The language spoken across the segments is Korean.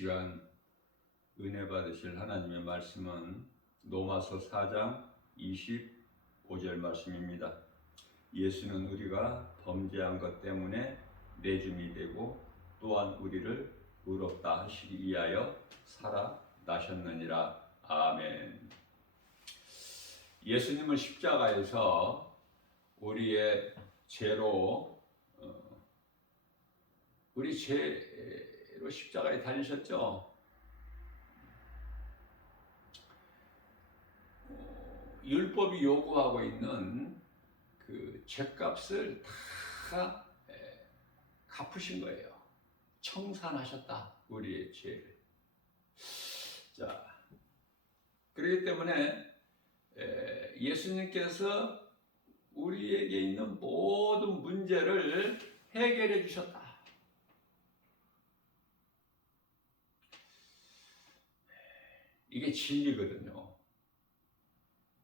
시간 은혜 받으실 하나님의 말씀은 로마서 4장 25절 말씀입니다. 예수는 우리가 범죄한 것 때문에 내줌이 되고 또한 우리를 의롭다 하시기 위하여 살아나셨느니라. 아멘. 예수님은 십자가에서 우리의 죄로 우리 죄로 십자가에 달리셨죠. 율법이 요구하고 있는 그 죄값을 다 갚으신 거예요. 청산하셨다, 우리의 죄를. 자, 그렇기 때문에 예수님께서 우리에게 있는 모든 문제를 해결해 주셨다. 이게 진리거든요.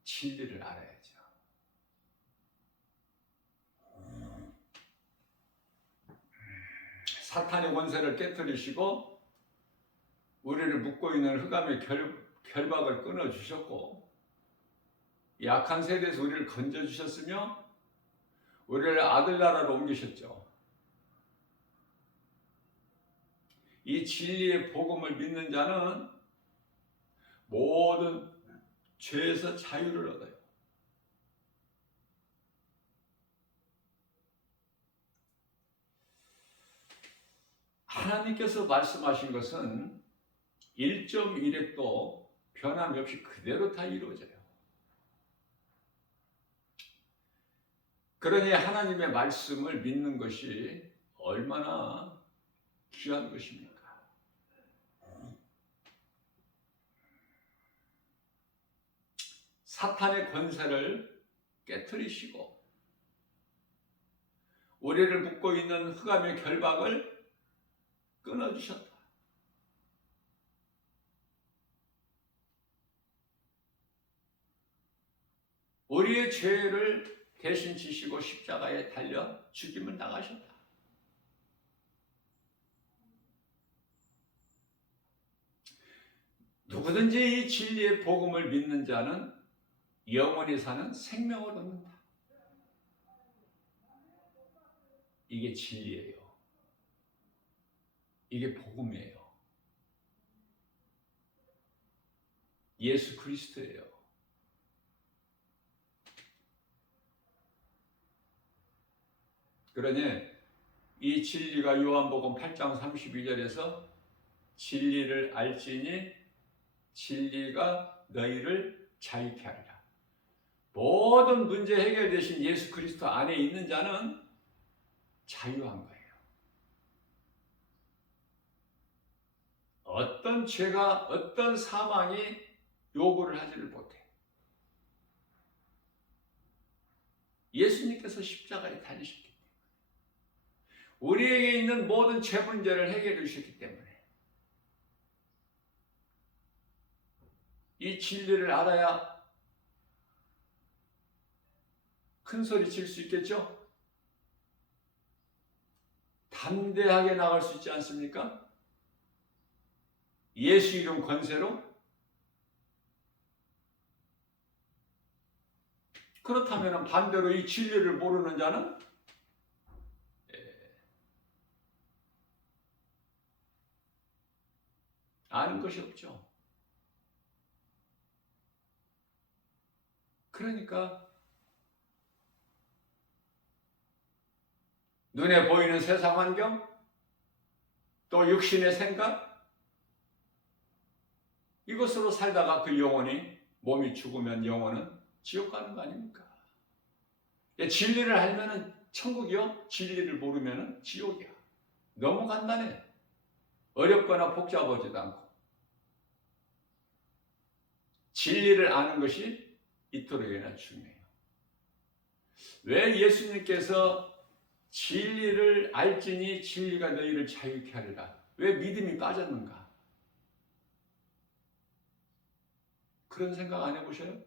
진리를 알아야죠. 사탄의 권세를 깨뜨리시고 우리를 묶고 있는 흑암의 결박을 끊어주셨고, 약한 세대에서 우리를 건져주셨으며 우리를 아들나라로 옮기셨죠. 이 진리의 복음을 믿는 자는 모든 죄에서 자유를 얻어요. 하나님께서 말씀하신 것은 1.1획도 변함이 없이 그대로 다 이루어져요. 그러니 하나님의 말씀을 믿는 것이 얼마나 귀한 것입니까? 사탄의 권세를 깨뜨리시고 우리를 묶고 있는 흑암의 결박을 끊어주셨다. 우리의 죄를 대신 지시고 십자가에 달려 죽임을 당하셨다. 누구든지 이 진리의 복음을 믿는 자는 영원히 사는 생명을 얻는다. 이게 진리예요. 이게 복음이에요. 예수 그리스도예요. 그러니 이 진리가 요한복음 8장 32절에서 진리를 알지니 진리가 너희를 자유케 하리라. 모든 문제 해결되신 예수 그리스도 안에 있는 자는 자유한 거예요. 어떤 죄가, 어떤 사망이 요구를 하지를 못해. 예수님께서 십자가에 달리셨기 때문에, 우리에게 있는 모든 죄 문제를 해결해 주셨기 때문에, 이 진리를 알아야 큰 소리 칠 수 있겠죠? 담대하게 나갈 수 있지 않습니까? 예수 이름 권세로? 그렇다면 반대로 이 진리를 모르는 자는 아는 것이 없죠. 그러니까 눈에 보이는 세상 환경, 또 육신의 생각, 이것으로 살다가 그 영혼이, 몸이 죽으면 영혼은 지옥 가는 거 아닙니까? 진리를 알면은 천국이요, 진리를 모르면은 지옥이야. 너무 간단해. 어렵거나 복잡하지도 않고. 진리를 아는 것이 이토록이나 중요해요. 왜 예수님께서 진리를 알지니 진리가 너희를 자유케 하리라, 왜 믿음이 빠졌는가? 그런 생각 안 해보셔요?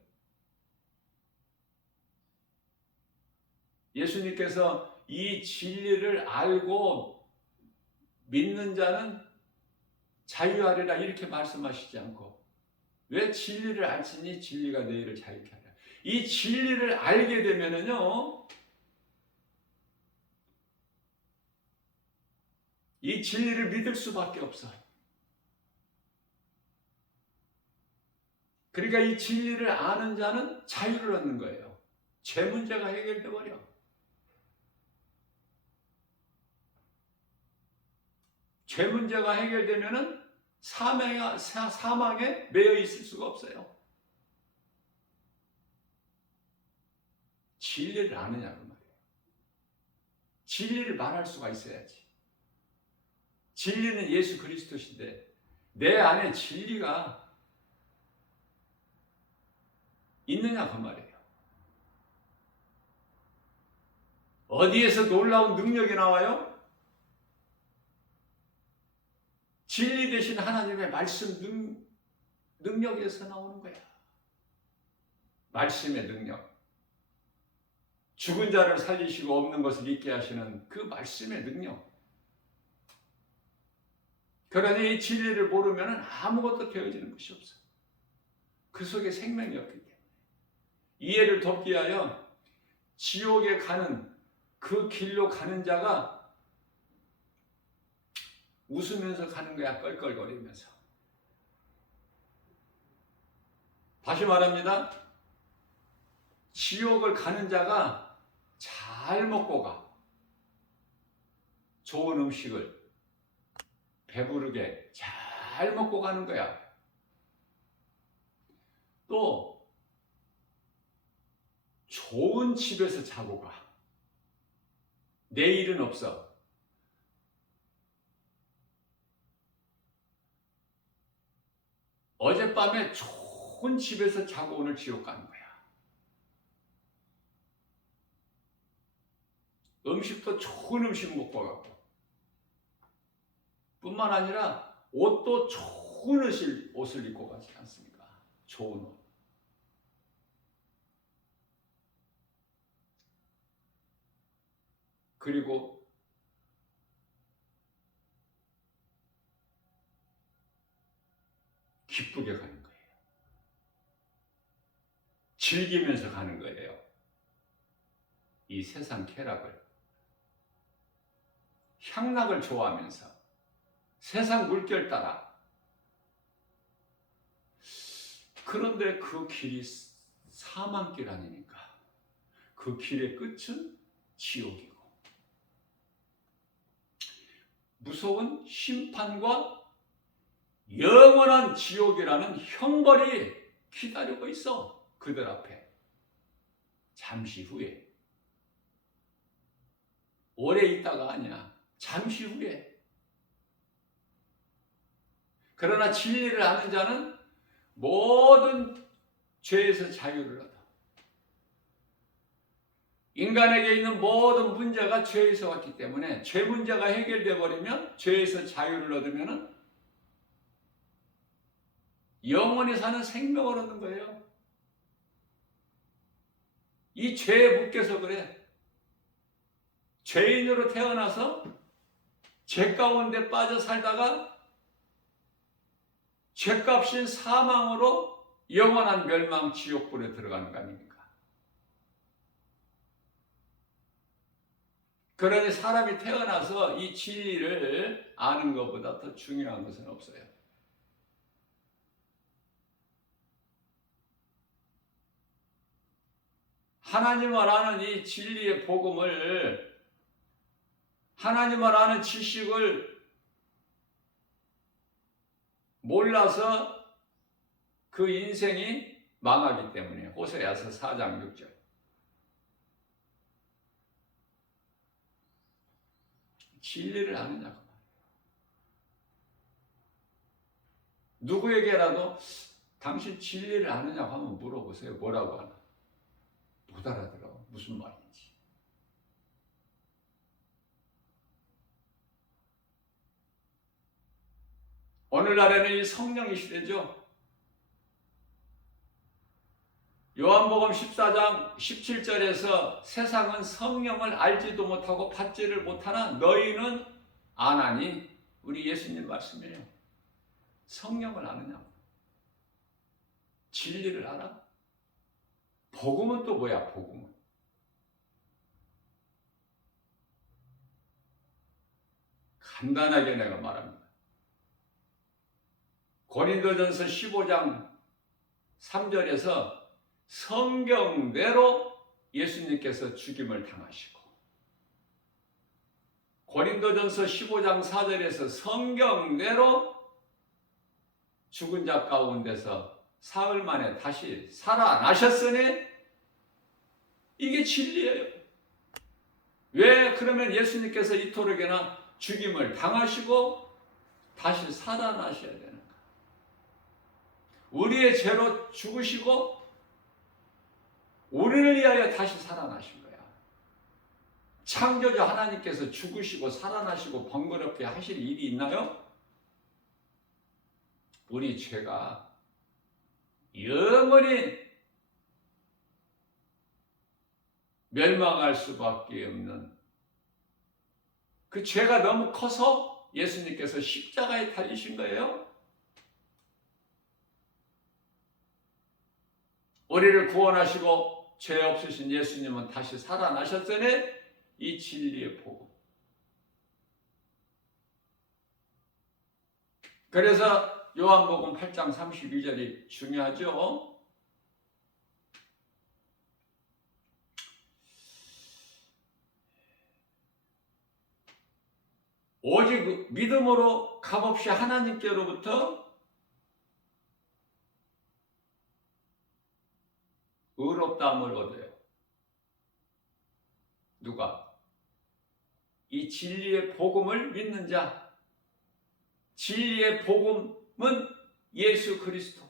예수님께서 이 진리를 알고 믿는 자는 자유하리라 이렇게 말씀하시지 않고 왜 진리를 알지니 진리가 너희를 자유케 하리라. 이 진리를 알게 되면은요, 이 진리를 믿을 수밖에 없어. 그러니까 이 진리를 아는 자는 자유를 얻는 거예요. 죄 문제가 해결돼 버려. 죄 문제가 해결되면은 사망에 매여 있을 수가 없어요. 진리를 아느냐고 말이에요. 진리를 말할 수가 있어야지. 진리는 예수 그리스도신데 내 안에 진리가 있느냐 그 말이에요. 어디에서 놀라운 능력이 나와요? 진리 되신 하나님의 말씀 능력에서 나오는 거야. 말씀의 능력. 죽은 자를 살리시고 없는 것을 있게 하시는 그 말씀의 능력. 그러니 이 진리를 모르면 아무것도 되어지는 것이 없어. 그 속에 생명이 없기 때문에. 이해를 돕기 위하여 지옥에 가는 그 길로 가는 자가 웃으면서 가는 거야. 껄껄거리면서. 다시 말합니다. 지옥을 가는 자가 잘 먹고 가. 좋은 음식을 배부르게 잘 먹고 가는 거야. 또 좋은 집에서 자고 가. 내일은 없어. 어젯밤에 좋은 집에서 자고 오늘 지옥 가는 거야. 음식도 좋은 음식 먹고 가고 뿐만 아니라 옷도 좋은 옷을 입고 가지 않습니까? 좋은 옷. 그리고 기쁘게 가는 거예요. 즐기면서 가는 거예요. 이 세상 쾌락을. 향락을 좋아하면서 세상 물결 따라. 그런데 그 길이 사망길 아닙니까? 그 길의 끝은 지옥이고 무서운 심판과 영원한 지옥이라는 형벌이 기다리고 있어. 그들 앞에. 잠시 후에. 오래 있다가 아니야. 잠시 후에. 그러나 진리를 아는 자는 모든 죄에서 자유를 얻어. 인간에게 있는 모든 문제가 죄에서 왔기 때문에 죄 문제가 해결되어 버리면 죄에서 자유를 얻으면 영원히 사는 생명을 얻는 거예요. 이 죄에 묶여서 그래. 죄인으로 태어나서 죄 가운데 빠져 살다가 죄값인 사망으로 영원한 멸망 지옥불에 들어가는 거 아닙니까? 그러니 사람이 태어나서 이 진리를 아는 것보다 더 중요한 것은 없어요. 하나님을 아는 이 진리의 복음을, 하나님을 아는 지식을 몰라서 그 인생이 망하기 때문에 호세아서 4장 6절. 진리를 아느냐고 말이에요. 누구에게라도 당신 진리를 아느냐고 하면 물어보세요. 뭐라고 하나? 못 알아들어. 무슨 말인지. 오늘날에는 이 성령의 시대죠. 요한복음 14장 17절에서 세상은 성령을 알지도 못하고 받지를 못하나 너희는 아나니, 우리 예수님 말씀이에요. 성령을 아느냐고. 진리를 알아? 복음은 또 뭐야, 복음은? 간단하게 내가 말합니다. 고린도전서 15장 3절에서 성경대로 예수님께서 죽임을 당하시고, 고린도전서 15장 4절에서 성경대로 죽은 자 가운데서 사흘 만에 다시 살아나셨으니 이게 진리예요. 왜 그러면 예수님께서 이토록이나 죽임을 당하시고 다시 살아나셔야 되는가? 우리의 죄로 죽으시고 우리를 위하여 다시 살아나신 거야. 창조주 하나님께서 죽으시고 살아나시고 번거롭게 하실 일이 있나요? 우리 죄가 영원히 멸망할 수밖에 없는 그 죄가 너무 커서 예수님께서 십자가에 달리신 거예요. 우리를 구원하시고 죄 없으신 예수님은 다시 살아나셨으니 이 진리의 복음. 그래서 요한복음 8장 32절이 중요하죠. 오직 믿음으로 값없이 하나님께로부터 의롭다함을 얻어요. 누가? 이 진리의 복음을 믿는 자. 진리의 복음은 예수 그리스도.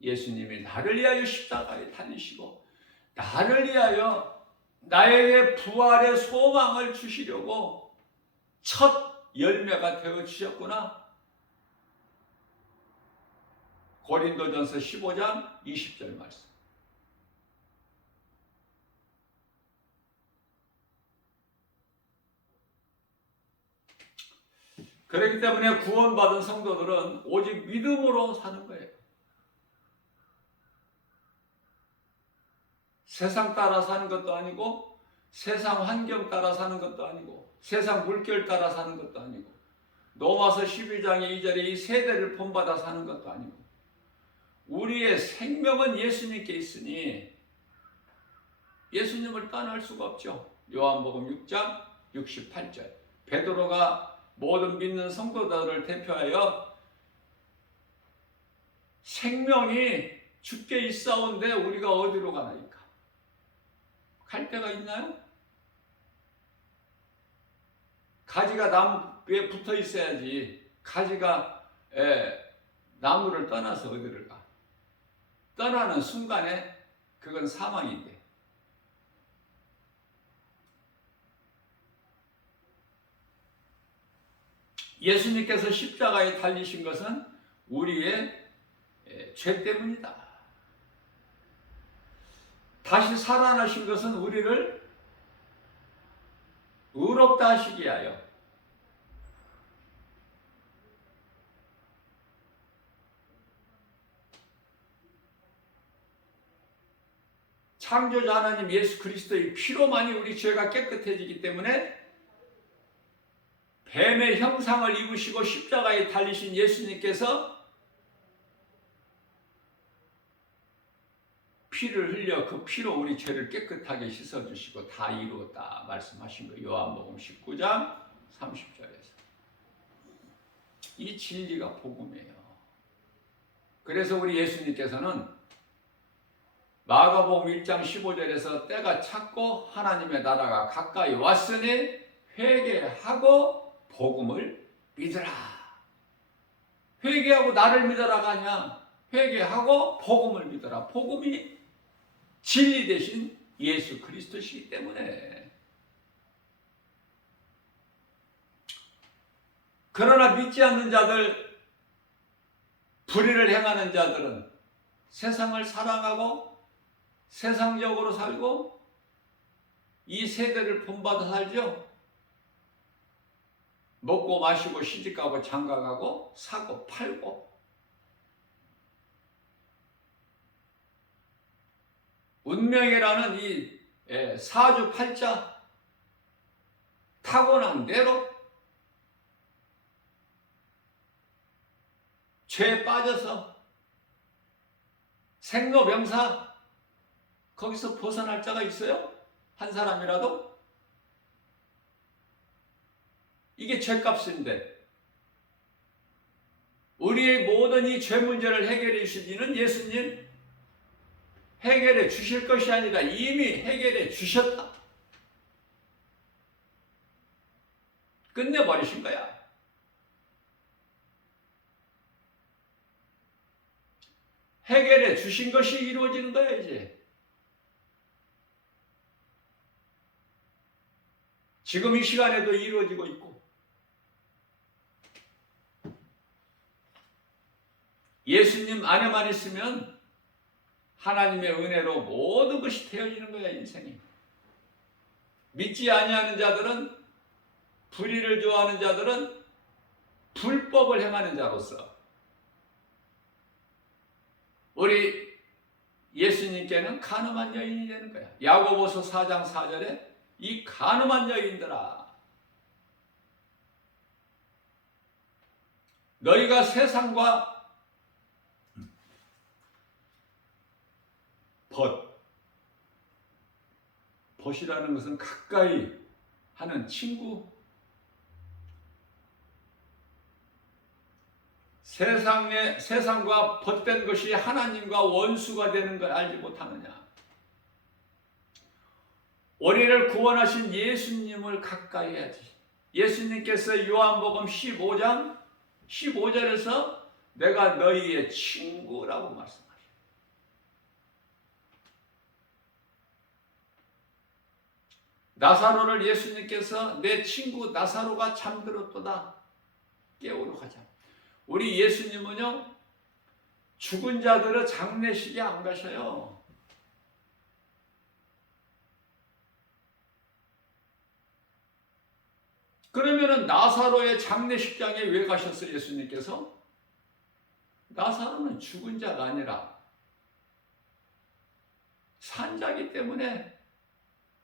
예수님이 나를 위하여 십자가에 달리시고 나를 위하여 나에게 부활의 소망을 주시려고 첫 열매가 되어 주셨구나. 고린도전서 15장 20절 말씀. 그렇기 때문에 구원받은 성도들은 오직 믿음으로 사는 거예요. 세상 따라 사는 것도 아니고 세상 환경 따라 사는 것도 아니고 세상 물결 따라 사는 것도 아니고 로마서 12장의 2절에 이 세대를 본받아 사는 것도 아니고 우리의 생명은 예수님께 있으니 예수님을 떠날 수가 없죠. 요한복음 6장 68절. 베드로가 모든 믿는 성도들을 대표하여 생명이 주께 있사온데 우리가 어디로 가나이까? 갈 데가 있나요? 가지가 나무에 붙어 있어야지. 가지가 나무를 떠나서 어디를 가? 떠나는 순간에 그건 사망인데. 예수님께서 십자가에 달리신 것은 우리의 죄 때문이다. 다시 살아나신 것은 우리를 의롭다 하시기 위하여 창조자 하나님 예수 그리스도의 피로만이 우리 죄가 깨끗해지기 때문에 뱀의 형상을 입으시고 십자가에 달리신 예수님께서 피를 흘려 그 피로 우리 죄를 깨끗하게 씻어주시고 다 이루었다 말씀하신 거예요. 요한복음 19장 30절에서. 이 진리가 복음이에요. 그래서 우리 예수님께서는 마가복음 1장 15절에서 때가 찼고 하나님의 나라가 가까이 왔으니 회개하고 복음을 믿으라. 회개하고 나를 믿으라가 아니야. 회개하고 복음을 믿어라. 복음이 진리 대신 예수 그리스도시기 때문에. 그러나 믿지 않는 자들, 불의를 행하는 자들은 세상을 사랑하고 세상적으로 살고 이 세대를 본받아 살죠. 먹고 마시고 시집가고 장가가고 사고 팔고 운명이라는 이 사주팔자 타고난 대로 죄에 빠져서 생로병사 거기서 벗어날 자가 있어요? 한 사람이라도? 이게 죄값인데 우리의 모든 이 죄 문제를 해결해 주시는 예수님 해결해 주실 것이 아니라 이미 해결해 주셨다. 끝내버리신 거야. 해결해 주신 것이 이루어지는 거야 이제. 지금 이 시간에도 이루어지고 있고 예수님 안에만 있으면 하나님의 은혜로 모든 것이 되어지는 거야 인생이. 믿지 아니하는 자들은 불의를 좋아하는 자들은 불법을 행하는 자로서 우리 예수님께는 간음한 여인이 되는 거야. 야고보서 4장 4절에 이 간음한 여인들아 너희가 세상과 벗이라는 것은 가까이 하는 친구, 세상과 벗된 것이 하나님과 원수가 되는 걸 알지 못하느냐. 우리를 구원하신 예수님을 가까이 해야지. 예수님께서 요한복음 15장 15절에서 내가 너희의 친구라고 말씀하셨어요. 나사로를 예수님께서 내 친구 나사로가 잠들었도다 깨우러 가자. 우리 예수님은요 죽은 자들의 장례식에 안 가셔요. 그러면은 나사로의 장례식장에 왜 가셨어요 예수님께서? 나사로는 죽은 자가 아니라 산 자이기 때문에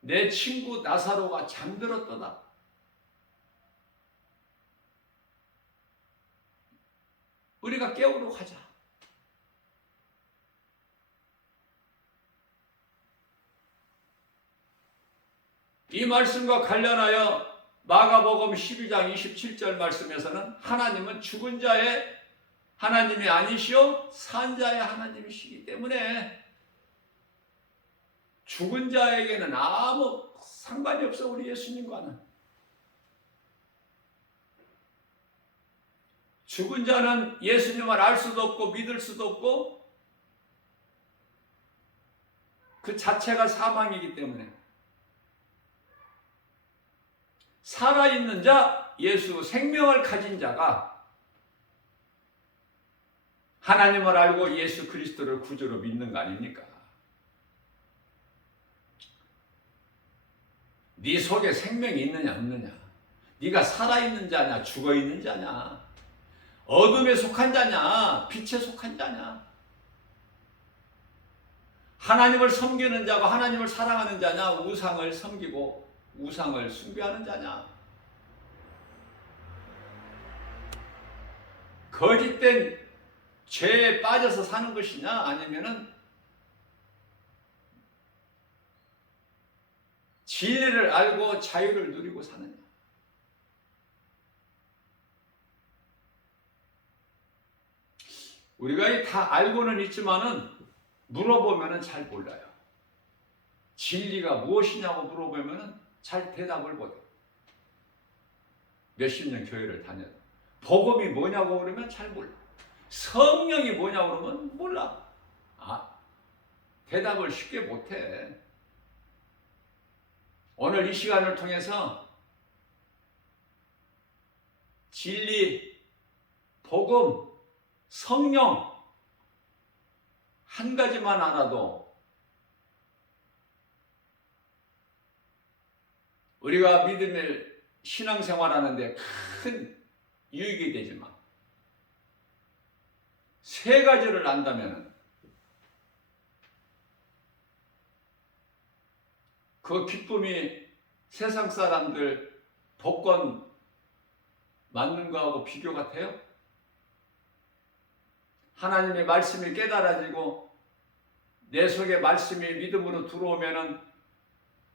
내 친구 나사로가 잠들었도다. 우리가 깨우러 가자. 이 말씀과 관련하여 마가복음 12장 27절 말씀에서는 하나님은 죽은 자의 하나님이 아니시오 산 자의 하나님이시기 때문에 죽은 자에게는 아무 상관이 없어. 우리 예수님과는. 죽은 자는 예수님을 알 수도 없고 믿을 수도 없고 그 자체가 사망이기 때문에 살아있는 자, 예수 생명을 가진 자가 하나님을 알고 예수 그리스도를 구주로 믿는 거 아닙니까? 네 속에 생명이 있느냐 없느냐, 네가 살아있는 자냐 죽어있는 자냐, 어둠에 속한 자냐 빛에 속한 자냐, 하나님을 섬기는 자가 하나님을 사랑하는 자냐 우상을 섬기고 우상을 숭배하는 자냐, 거짓된 죄에 빠져서 사는 것이냐 아니면은 진리를 알고 자유를 누리고 사느냐. 우리가 다 알고는 있지만은 물어보면은 잘 몰라요. 진리가 무엇이냐고 물어보면은 잘 대답을 못해요. 몇십 년 교회를 다녀도 복음이 뭐냐고 그러면 잘 몰라. 성령이 뭐냐고 그러면 몰라. 대답을 쉽게 못해. 오늘 이 시간을 통해서 진리, 복음, 성령 한 가지만 알아도 우리가 믿음을 신앙생활하는데 큰 유익이 되지만 세 가지를 안다면 그 기쁨이 세상 사람들 복권 맞는 거하고 비교가 돼요? 하나님의 말씀이 깨달아지고 내 속에 말씀이 믿음으로 들어오면은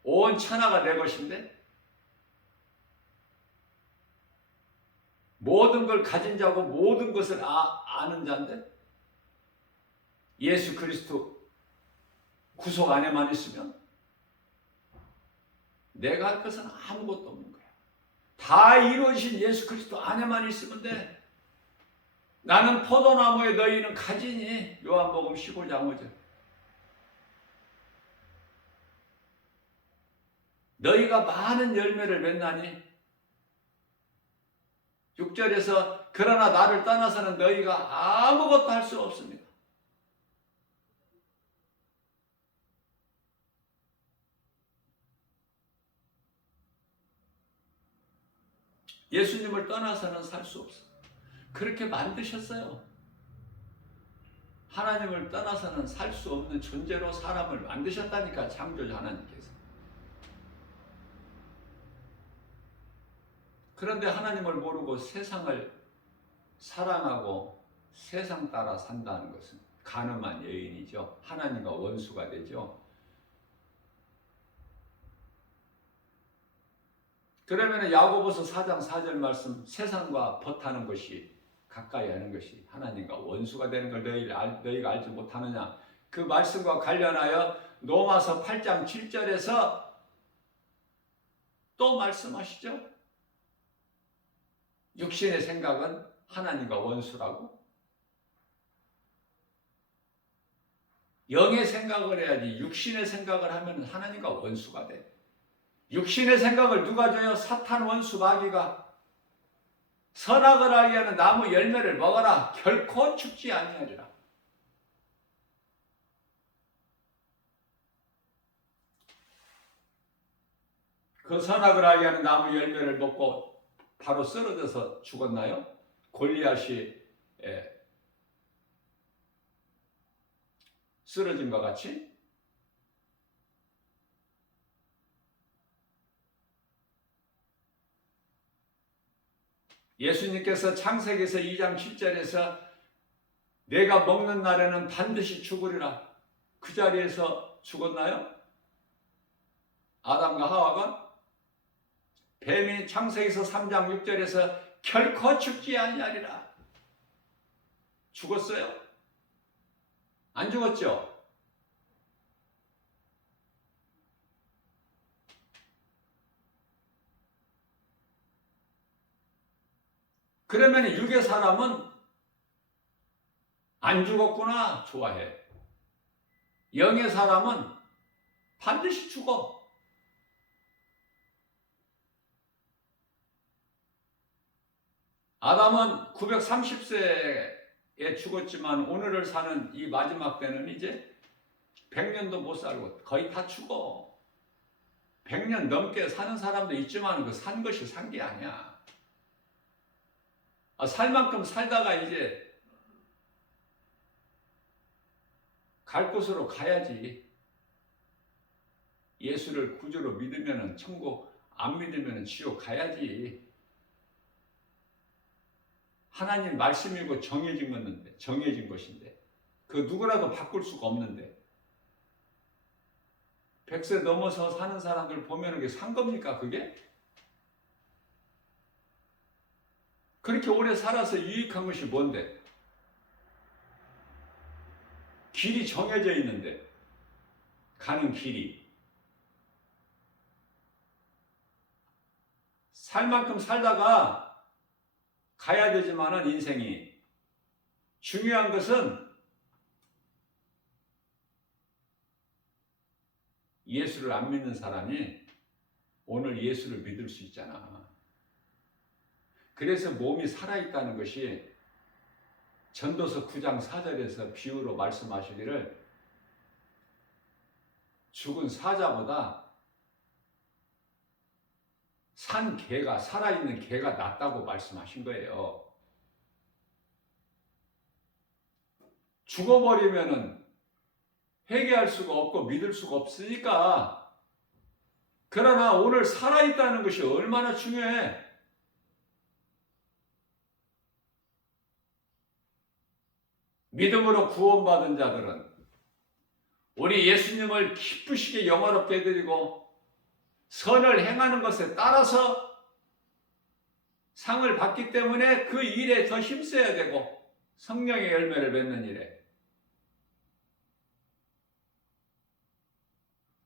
온 천하가 내 것인데, 모든 걸 가진 자고 모든 것을 아는 자인데, 예수 그리스도 구속 안에만 있으면 내가 할 것은 아무것도 없는 거야. 다 이루어진 예수 그리스도 안에만 있으면 돼. 나는 포도나무에 너희는 가지니. 요한복음 15장 5절. 너희가 많은 열매를 맺나니. 6절에서 그러나 나를 떠나서는 너희가 아무것도 할 수 없습니다. 예수님을 떠나서는 살 수 없어. 그렇게 만드셨어요. 하나님을 떠나서는 살 수 없는 존재로 사람을 만드셨다니까, 창조주 하나님께서. 그런데 하나님을 모르고 세상을 사랑하고 세상 따라 산다는 것은 간음한 여인이죠. 하나님과 원수가 되죠. 그러면 야고보서 4장 4절 말씀, 세상과 벗하는 것이, 가까이 하는 것이 하나님과 원수가 되는 걸 너희가 알지 못하느냐. 그 말씀과 관련하여 로마서 8장 7절에서 또 말씀하시죠. 육신의 생각은 하나님과 원수라고. 영의 생각을 해야지. 육신의 생각을 하면 하나님과 원수가 돼. 육신의 생각을 누가 줘요? 사탄 원수 마귀가. 선악을 알게 하는 나무 열매를 먹어라. 결코 죽지 아니하리라. 그 선악을 알게 하는 나무 열매를 먹고 바로 쓰러져서 죽었나요? 골리앗이 쓰러진 것 같이? 예수님께서 창세기에서 2장 7절에서 내가 먹는 날에는 반드시 죽으리라. 그 자리에서 죽었나요? 아담과 하와가? 뱀이 창세기에서 3장 6절에서 결코 죽지 아니하리라. 죽었어요? 안 죽었죠? 그러면 육의 사람은 안 죽었구나 좋아해. 영의 사람은 반드시 죽어. 아담은 930세에 죽었지만 오늘을 사는 이 마지막 때는 이제 100년도 못 살고 거의 다 죽어. 100년 넘게 사는 사람도 있지만 그 산 것이 산 게 아니야. 살 만큼 살다가 이제 갈 곳으로 가야지. 예수를 구주로 믿으면 천국, 안 믿으면 지옥 가야지. 하나님 말씀이고 정해진 것인데 그 누구라도 바꿀 수가 없는데 100세 넘어서 사는 사람들 보면 그게 산 겁니까 그게? 그렇게 오래 살아서 유익한 것이 뭔데? 길이 정해져 있는데 가는 길이 살 만큼 살다가 가야 되지만은 인생이 중요한 것은 예수를 안 믿는 사람이 오늘 예수를 믿을 수 있잖아. 그래서 몸이 살아있다는 것이 전도서 9장 4절에서 비유로 말씀하시기를 죽은 사자보다 산 개가, 살아있는 개가 낫다고 말씀하신 거예요. 죽어버리면은 회개할 수가 없고 믿을 수가 없으니까. 그러나 오늘 살아있다는 것이 얼마나 중요해. 믿음으로 구원받은 자들은 우리 예수님을 기쁘시게 영화롭게 해드리고 선을 행하는 것에 따라서 상을 받기 때문에 그 일에 더 힘써야 되고 성령의 열매를 맺는 일에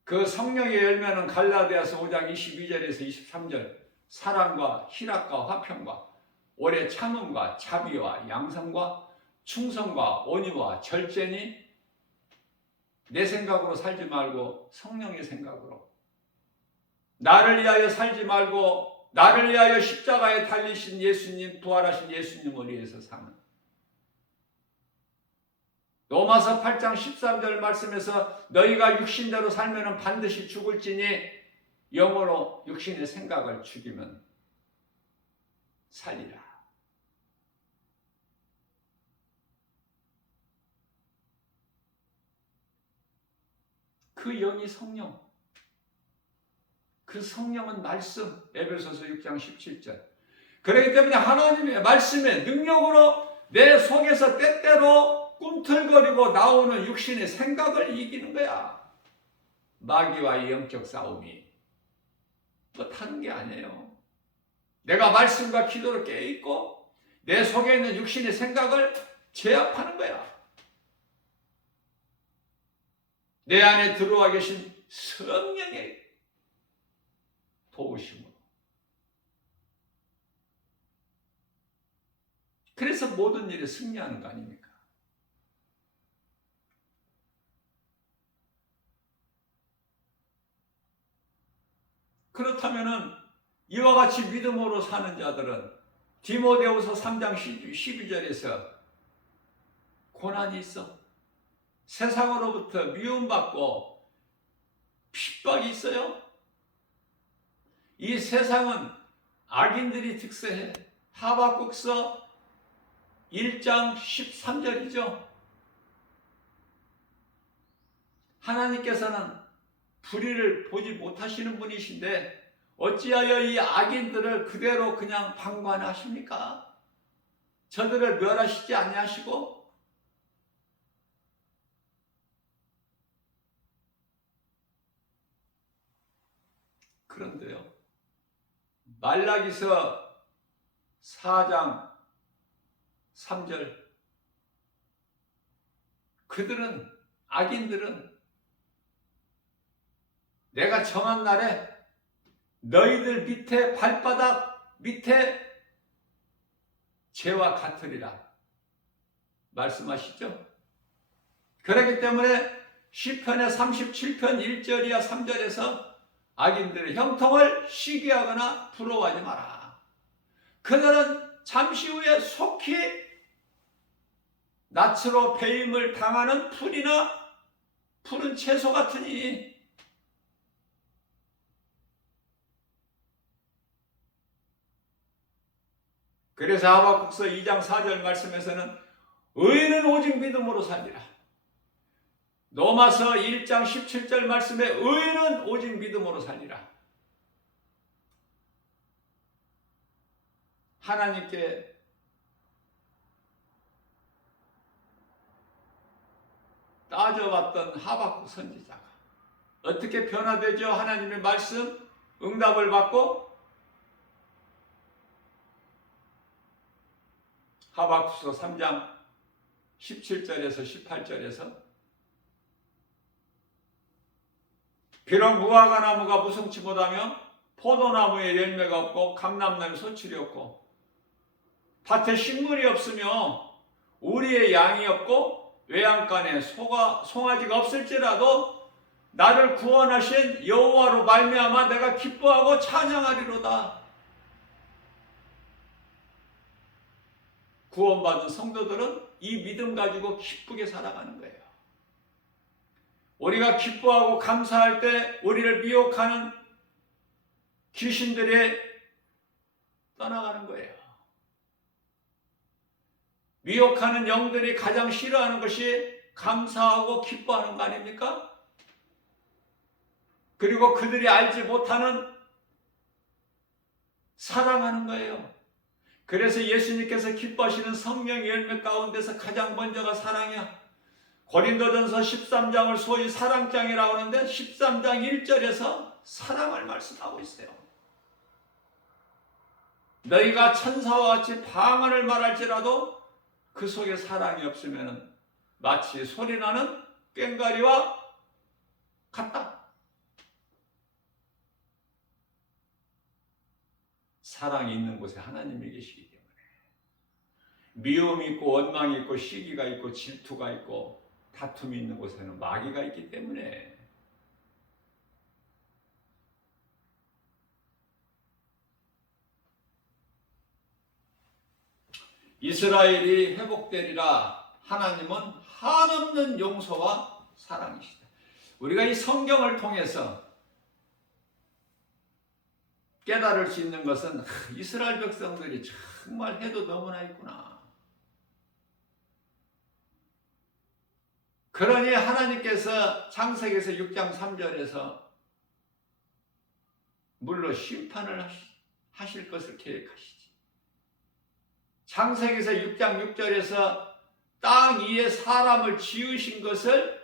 그 성령의 열매는 갈라디아서 5장 22절에서 23절 사랑과 희락과 화평과 오래 참음과 자비와 양성과 충성과 온유와 절제니 내 생각으로 살지 말고 성령의 생각으로 나를 위하여 살지 말고 나를 위하여 십자가에 달리신 예수님, 부활하신 예수님을 위해서 사는 로마서 8장 13절 말씀에서 너희가 육신대로 살면 반드시 죽을지니 영으로 육신의 생각을 죽이면 살리라. 그 영이 성령, 그 성령은 말씀, 에베소서 6장 17절. 그렇기 때문에 하나님의 말씀의 능력으로 내 속에서 때때로 꿈틀거리고 나오는 육신의 생각을 이기는 거야. 마귀와의 영적 싸움이 뭐 다른 게 아니에요. 내가 말씀과 기도로 깨어있고 내 속에 있는 육신의 생각을 제압하는 거야. 내 안에 들어와 계신 성령의 도우심으로. 그래서 모든 일에 승리하는 거 아닙니까? 그렇다면은 이와 같이 믿음으로 사는 자들은 디모데후서 3장 12절에서 고난이 있어. 세상으로부터 미움받고 핍박이 있어요. 이 세상은 악인들이 득세해. 하박국서 1장 13절이죠. 하나님께서는 불의를 보지 못하시는 분이신데 어찌하여 이 악인들을 그대로 그냥 방관하십니까? 저들을 멸하시지 아니하시고 그런데요. 말라기서 4장 3절 그들은 악인들은 내가 정한 날에 너희들 밑에 발바닥 밑에 죄와 같으리라 말씀하시죠. 그렇기 때문에 시편의 37편 1절이야 3절에서 악인들의 형통을 시기하거나 부러워하지 마라. 그들은 잠시 후에 속히 낯으로 배임을 당하는 풀이나 푸른 채소 같으니 그래서 하박국서 2장 4절 말씀에서는 의인은 오직 믿음으로 살리라. 로마서 1장 17절 말씀에 의인은 오직 믿음으로 살리라. 하나님께 따져봤던 하박국 선지자가 어떻게 변화되죠? 하나님의 말씀 응답을 받고 하박국서 3장 17절에서 18절에서 비록 무화과 나무가 무성치 못하며 포도나무에 열매가 없고 감람나무에 소출이 없고 밭에 식물이 없으며 우리의 양이 없고 외양간에 송아지가 없을지라도 나를 구원하신 여호와로 말미암아 내가 기뻐하고 찬양하리로다. 구원받은 성도들은 이 믿음 가지고 기쁘게 살아가는 거예요. 우리가 기뻐하고 감사할 때 우리를 미혹하는 귀신들이 떠나가는 거예요. 미혹하는 영들이 가장 싫어하는 것이 감사하고 기뻐하는 거 아닙니까? 그리고 그들이 알지 못하는 사랑하는 거예요. 그래서 예수님께서 기뻐하시는 성령의 열매 가운데서 가장 먼저가 사랑이야. 고린도전서 13장을 소위 사랑장이라고 하는데 13장 1절에서 사랑을 말씀하고 있어요. 너희가 천사와 같이 방언을 말할지라도 그 속에 사랑이 없으면 마치 소리나는 꽹과리와 같다. 사랑이 있는 곳에 하나님이 계시기 때문에 미움이 있고 원망이 있고 시기가 있고 질투가 있고 다툼이 있는 곳에는 마귀가 있기 때문에 이스라엘이 회복되리라. 하나님은 한없는 용서와 사랑이시다. 우리가 이 성경을 통해서 깨달을 수 있는 것은 이스라엘 백성들이 정말 해도 너무나 있구나. 그러니 하나님께서 창세기에서 6장 3절에서 물로 심판을 하실 것을 계획하시지. 창세기에서 6장 6절에서 땅 위에 사람을 지으신 것을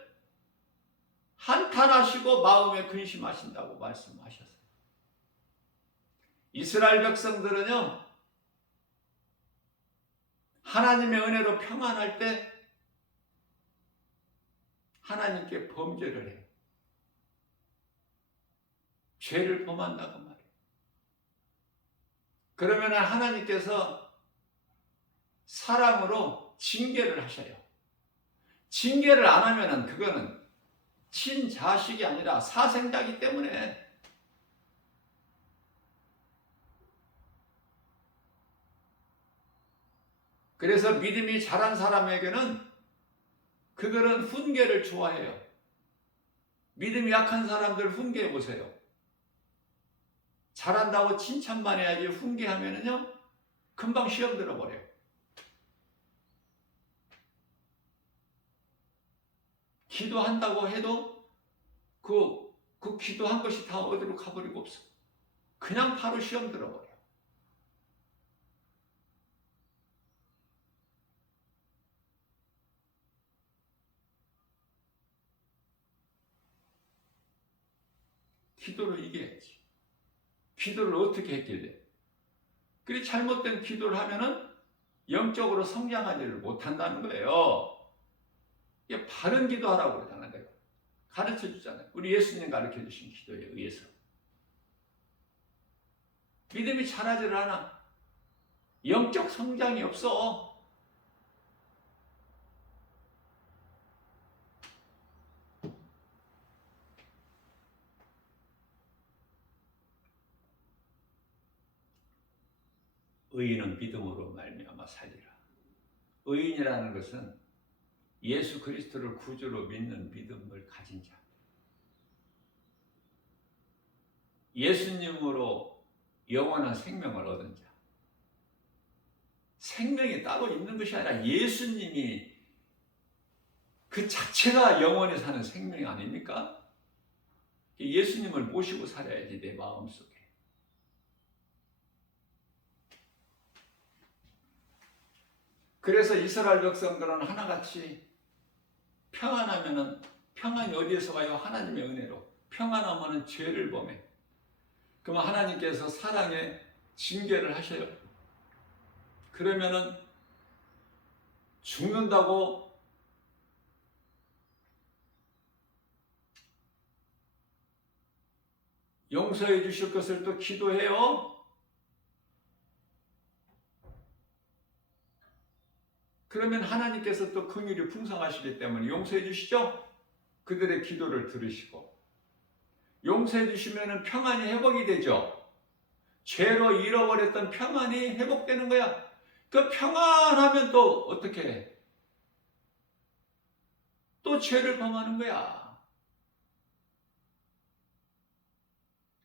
한탄하시고 마음에 근심하신다고 말씀하셨어요. 이스라엘 백성들은요, 하나님의 은혜로 평안할 때 하나님께 범죄를 해요. 죄를 범한다고 말해요. 그러면 하나님께서 사랑으로 징계를 하셔요. 징계를 안 하면 그거는 친자식이 아니라 사생자이기 때문에 그래서 믿음이 자란 사람에게는 그들은 훈계를 좋아해요. 믿음이 약한 사람들 훈계해 보세요. 잘한다고 칭찬만 해야지 훈계하면은요 금방 시험 들어버려요. 기도한다고 해도 그 기도한 것이 다 어디로 가버리고 없어. 그냥 바로 시험 들어버려. 기도를 이겨야지. 기도를 어떻게 했길래? 그리 잘못된 기도를 하면은 영적으로 성장하지를 못한다는 거예요. 이게 바른 기도하라고 그러잖아요. 내가 가르쳐 주잖아요. 우리 예수님 가르쳐 주신 기도에 의해서. 믿음이 자라지를 않아. 영적 성장이 없어. 의인은 믿음으로 말미암아 살리라. 의인이라는 것은 예수 그리스도를 구주로 믿는 믿음을 가진 자. 예수님으로 영원한 생명을 얻은 자. 생명이 따로 있는 것이 아니라 예수님이 그 자체가 영원히 사는 생명이 아닙니까? 예수님을 모시고 살아야지 내 마음속에. 그래서 이스라엘 백성들은 하나같이 평안하면은 평안이 어디에서 와요? 하나님의 은혜로. 평안하면은 죄를 범해. 그러면 하나님께서 사랑의 징계를 하셔요. 그러면은 죽는다고 용서해 주실 것을 또 기도해요. 그러면 하나님께서 또 긍휼이 풍성하시기 때문에 용서해 주시죠. 그들의 기도를 들으시고 용서해 주시면 평안이 회복이 되죠. 죄로 잃어버렸던 평안이 회복되는 거야. 그 평안하면 또 어떻게 해? 또 죄를 범하는 거야.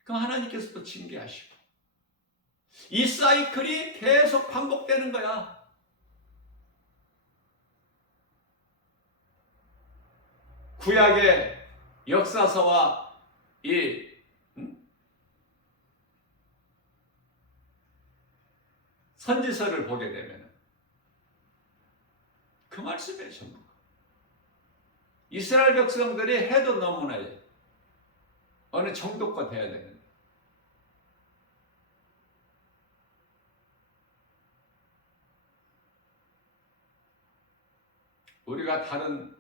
그럼 하나님께서 또 징계하시고. 이 사이클이 계속 반복되는 거야. 구약의 역사서와 이 선지서를 보게 되면 그 말씀이에요, 전부. 이스라엘 백성들이 해도 너무나 어느 정도껏 해야 되는데 우리가 다른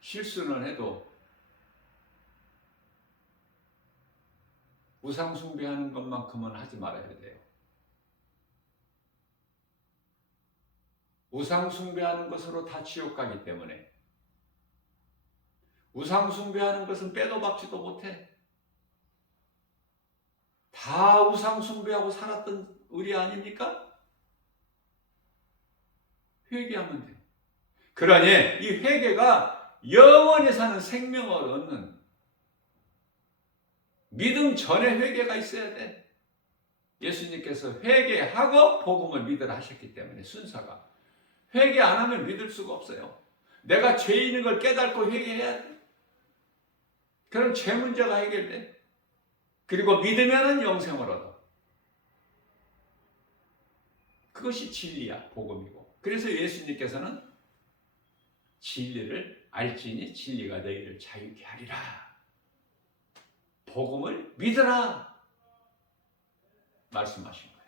실수는 해도 우상 숭배하는 것만큼은 하지 말아야 돼요. 우상 숭배하는 것으로 다 지옥 가기 때문에 우상 숭배하는 것은 빼도 박지도 못해. 다 우상 숭배하고 살았던 우리 아닙니까? 회개하면 돼요. 그러니 이 회개가 영원히 사는 생명을 얻는 믿음 전에 회개가 있어야 돼. 예수님께서 회개하고 복음을 믿으라 하셨기 때문에 순서가. 회개 안 하면 믿을 수가 없어요. 내가 죄인인 걸 깨닫고 회개해야 돼. 그럼 죄 문제가 해결돼. 그리고 믿으면 영생을 얻어. 그것이 진리야, 복음이고. 그래서 예수님께서는 진리를 알지니 진리가 너희를 자유케 하리라. 복음을 믿으라 말씀하신 거예요.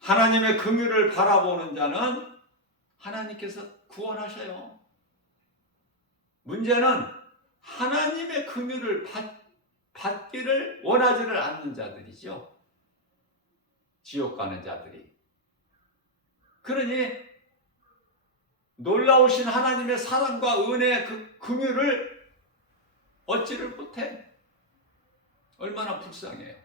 하나님의 긍휼을 바라보는 자는 하나님께서 구원하셔요. 문제는 하나님의 긍휼을 받기를 원하지를 않는 자들이죠. 지옥 가는 자들이. 그러니 놀라우신 하나님의 사랑과 은혜의 그 긍휼을 얻지를 못해. 얼마나 불쌍해요.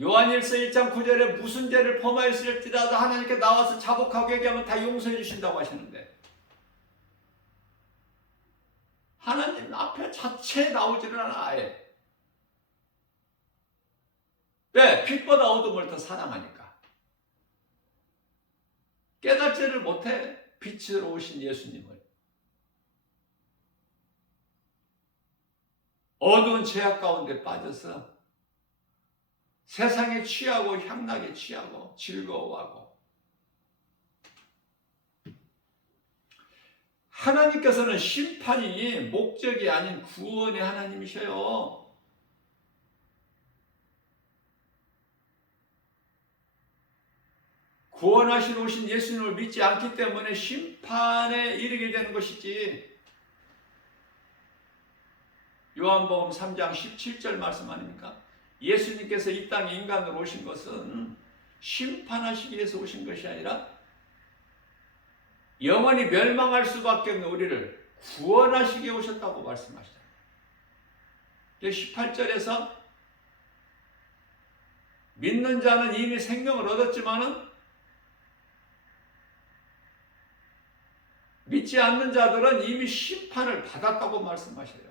요한일서 1장 9절에 무슨 죄를 범하였을지라도 하나님께 나와서 자복하고 얘기하면 다 용서해 주신다고 하시는데 하나님 앞에 자체에 나오지를 않아. 아예. 왜? 빛보다 어둠을 더 사랑하니까. 깨닫지를 못해. 빛으로 오신 예수님을. 어두운 죄악 가운데 빠져서 세상에 취하고 향락에 취하고 즐거워하고. 하나님께서는 심판이 목적이 아닌 구원의 하나님이셔요. 구원하시러 오신 예수님을 믿지 않기 때문에 심판에 이르게 되는 것이지. 요한복음 3장 17절 말씀 아닙니까? 예수님께서 이 땅에 인간으로 오신 것은 심판하시기 위해서 오신 것이 아니라 영원히 멸망할 수밖에 없는 우리를 구원하시기 위해 오셨다고 말씀하시잖아요. 18절에서 믿는 자는 이미 생명을 얻었지만은 믿지 않는 자들은 이미 심판을 받았다고 말씀하셔요.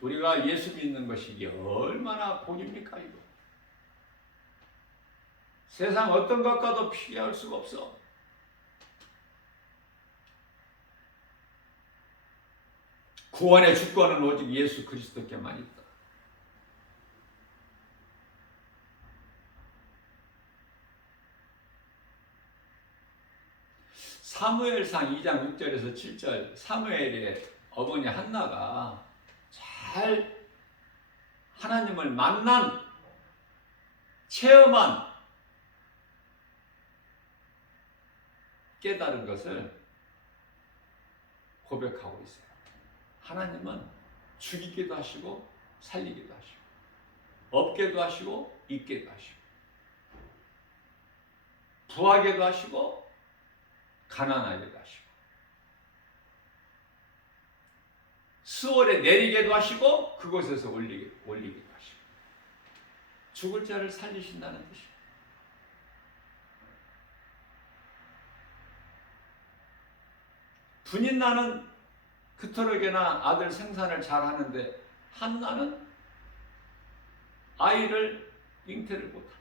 우리가 예수 믿는 것이 이게 얼마나 복입니까, 이거? 세상 어떤 것과도 비교할 수가 없어. 구원의 주권은 오직 예수 그리스도께만 있다. 사무엘상 2장 6절에서 7절 사무엘의 어머니 한나가 잘 하나님을 만난 체험한 깨달은 것을 고백하고 있어요. 하나님은 죽이기도 하시고 살리기도 하시고 없게도 하시고 있게도 하시고 부하게도 하시고 가난하게도 하시고 수월에 내리게도 하시고 그곳에서 올리기도 하시고 죽을 자를 살리신다는 뜻이에요. 분인나는 그토록이나 아들 생산을 잘 하는데 한나는 아이를 잉태를 못합니다.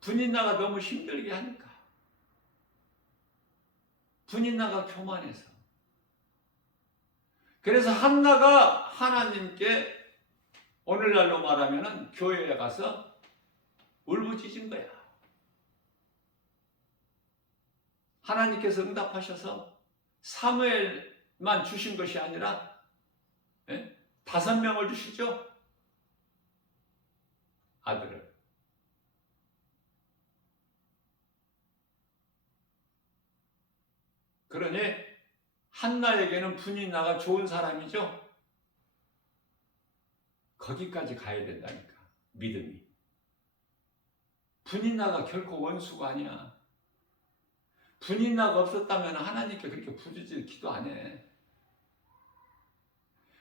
분인나가 너무 힘들게 하니까. 분인나가 교만해서. 그래서 한나가 하나님께 오늘날로 말하면 교회에 가서 울부짖은 거야. 하나님께서 응답하셔서 사무엘만 주신 것이 아니라 5명을 주시죠. 아들을. 그러니 한나에게는 분인나가 좋은 사람이죠. 거기까지 가야 된다니까. 믿음이. 분인나가 결코 원수가 아니야. 분인나가 없었다면 하나님께 그렇게 부르짖을 기도 안 해.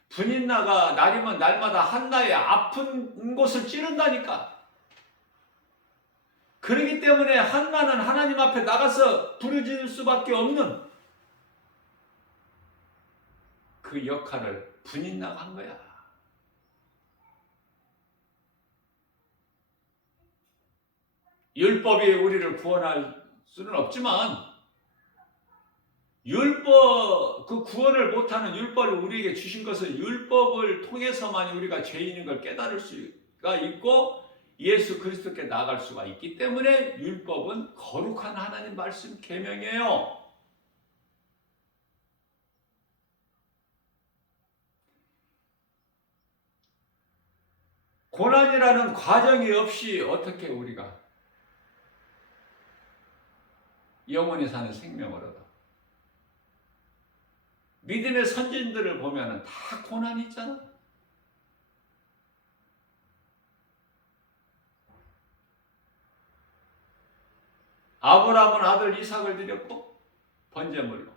분인나가 날이면 날마다 한나의 아픈 곳을 찌른다니까. 그렇기 때문에 한나는 하나님 앞에 나가서 부르짖을 수밖에 없는 그 역할을 분인나가 한 거야. 율법이 우리를 구원할 수는 없지만 율법, 그 구원을 못하는 율법을 우리에게 주신 것은 율법을 통해서만 우리가 죄인인 걸 깨달을 수가 있고 예수 그리스도께 나아갈 수가 있기 때문에 율법은 거룩한 하나님 말씀 계명이에요. 고난이라는 과정이 없이 어떻게 우리가 영원히 사는 생명을 얻어. 믿음의 선진들을 보면 다 고난이 있잖아. 아브라함은 아들 이삭을 드렸고 번제물로.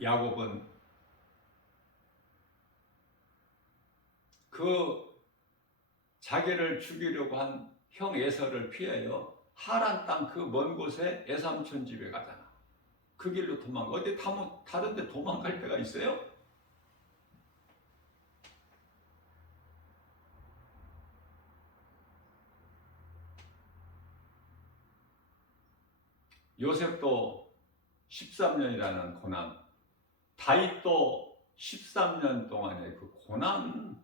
야곱은 그 자기를 죽이려고 한 형 에서를 피하여 하란 땅 그 먼 곳에 애삼촌 집에 가잖아. 그 길로 도망가. 어디 다른 데 도망갈 데가 있어요? 요셉도 13년이라는 고난, 다윗도 13년 동안의 그 고난,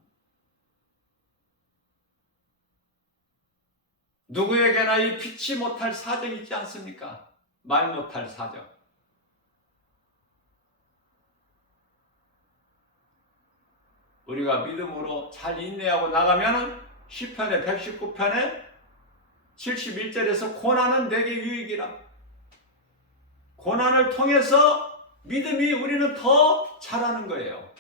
누구에게나 이 피치 못할 사정이 있지 않습니까? 말 못할 사정. 우리가 믿음으로 잘 인내하고 나가면 시편의 119편에 71절에서 고난은 내게 유익이라. 고난을 통해서 믿음이 우리는 더 잘하는 거예요.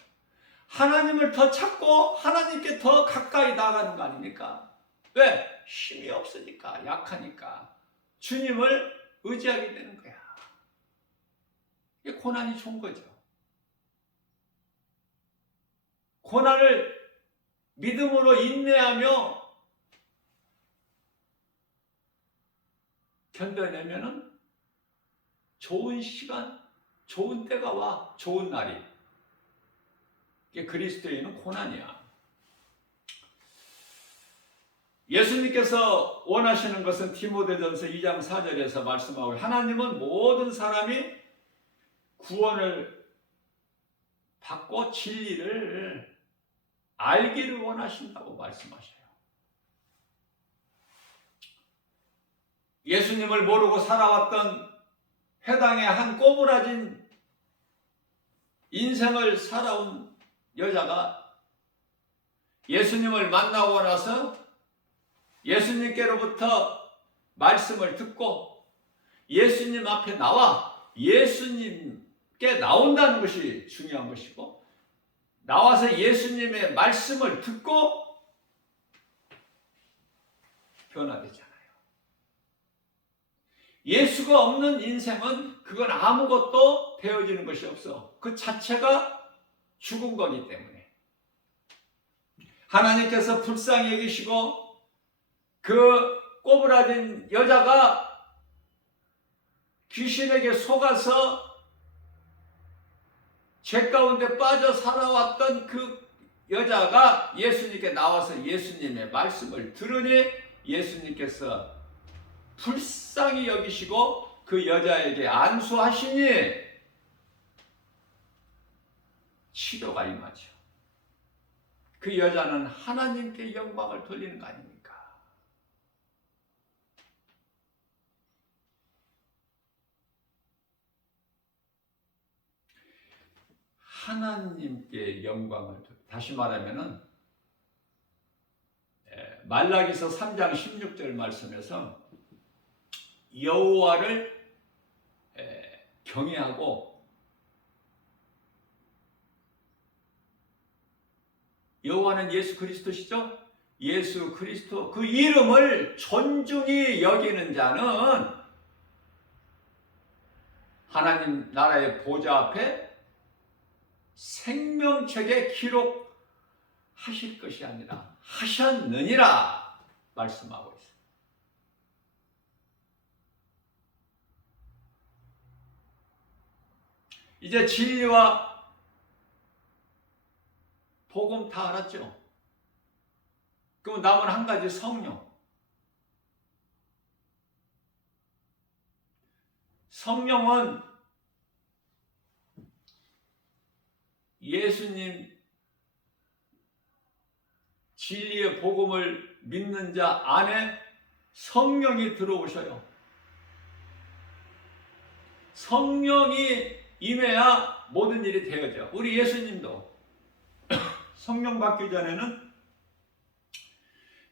하나님을 더 찾고 하나님께 더 가까이 나가는 거 아닙니까? 왜? 힘이 없으니까, 약하니까 주님을 의지하게 되는 거야. 이게 고난이 좋은 거죠. 고난을 믿음으로 인내하며 견뎌내면은 좋은 시간, 좋은 때가 와, 좋은 날이. 이게 그리스도인은 고난이야. 예수님께서 원하시는 것은 디모데전서 2장 4절에서 말씀하고 하나님은 모든 사람이 구원을 받고 진리를 알기를 원하신다고 말씀하셔요. 예수님을 모르고 살아왔던 회당의 한 꼬부라진 인생을 살아온 여자가 예수님을 만나고 나서 예수님께로부터 말씀을 듣고 예수님 앞에 나와 예수님께 나온다는 것이 중요한 것이고 나와서 예수님의 말씀을 듣고 변화되잖아요. 예수가 없는 인생은 그건 아무것도 되어지는 것이 없어. 그 자체가 죽은 거기 때문에. 하나님께서 불쌍히 여기시고 그 꼬부라진 여자가 귀신에게 속아서 죄 가운데 빠져 살아왔던 그 여자가 예수님께 나와서 예수님의 말씀을 들으니 예수님께서 불쌍히 여기시고 그 여자에게 안수하시니 치료가 임하죠. 그 여자는 하나님께 영광을 돌리는 거 아닙니까? 하나님께 영광을 다시 말하면은 말라기서 3장 16절 말씀에서 여호와를 경외하고 여호와는 예수 그리스도시죠? 예수 그리스도 그 이름을 존중히 여기는 자는 하나님 나라의 보좌 앞에 생명책에 기록하실 것이 아니라 하셨느니라 말씀하고 있어요. 이제 진리와 복음 다 알았죠? 그럼 남은 한 가지 성령. 성령은 예수님 진리의 복음을 믿는 자 안에 성령이 들어오셔요. 성령이 임해야 모든 일이 되어져. 우리 예수님도 성령 받기 전에는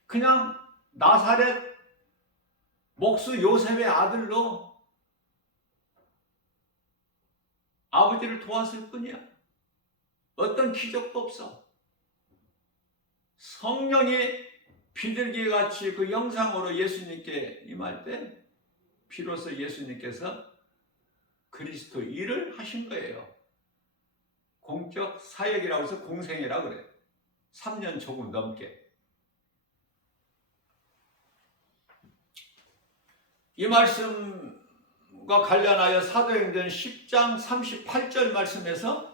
그냥 나사렛 목수 요셉의 아들로 아버지를 도왔을 뿐이야. 어떤 기적도 없어. 성령이 비둘기같이 그 형상으로 예수님께 임할 때 비로소 예수님께서 그리스도 일을 하신 거예요. 공적 사역이라고 해서 공생이라고 그래. 3년 조금 넘게. 이 말씀과 관련하여 사도행전 10장 38절 말씀에서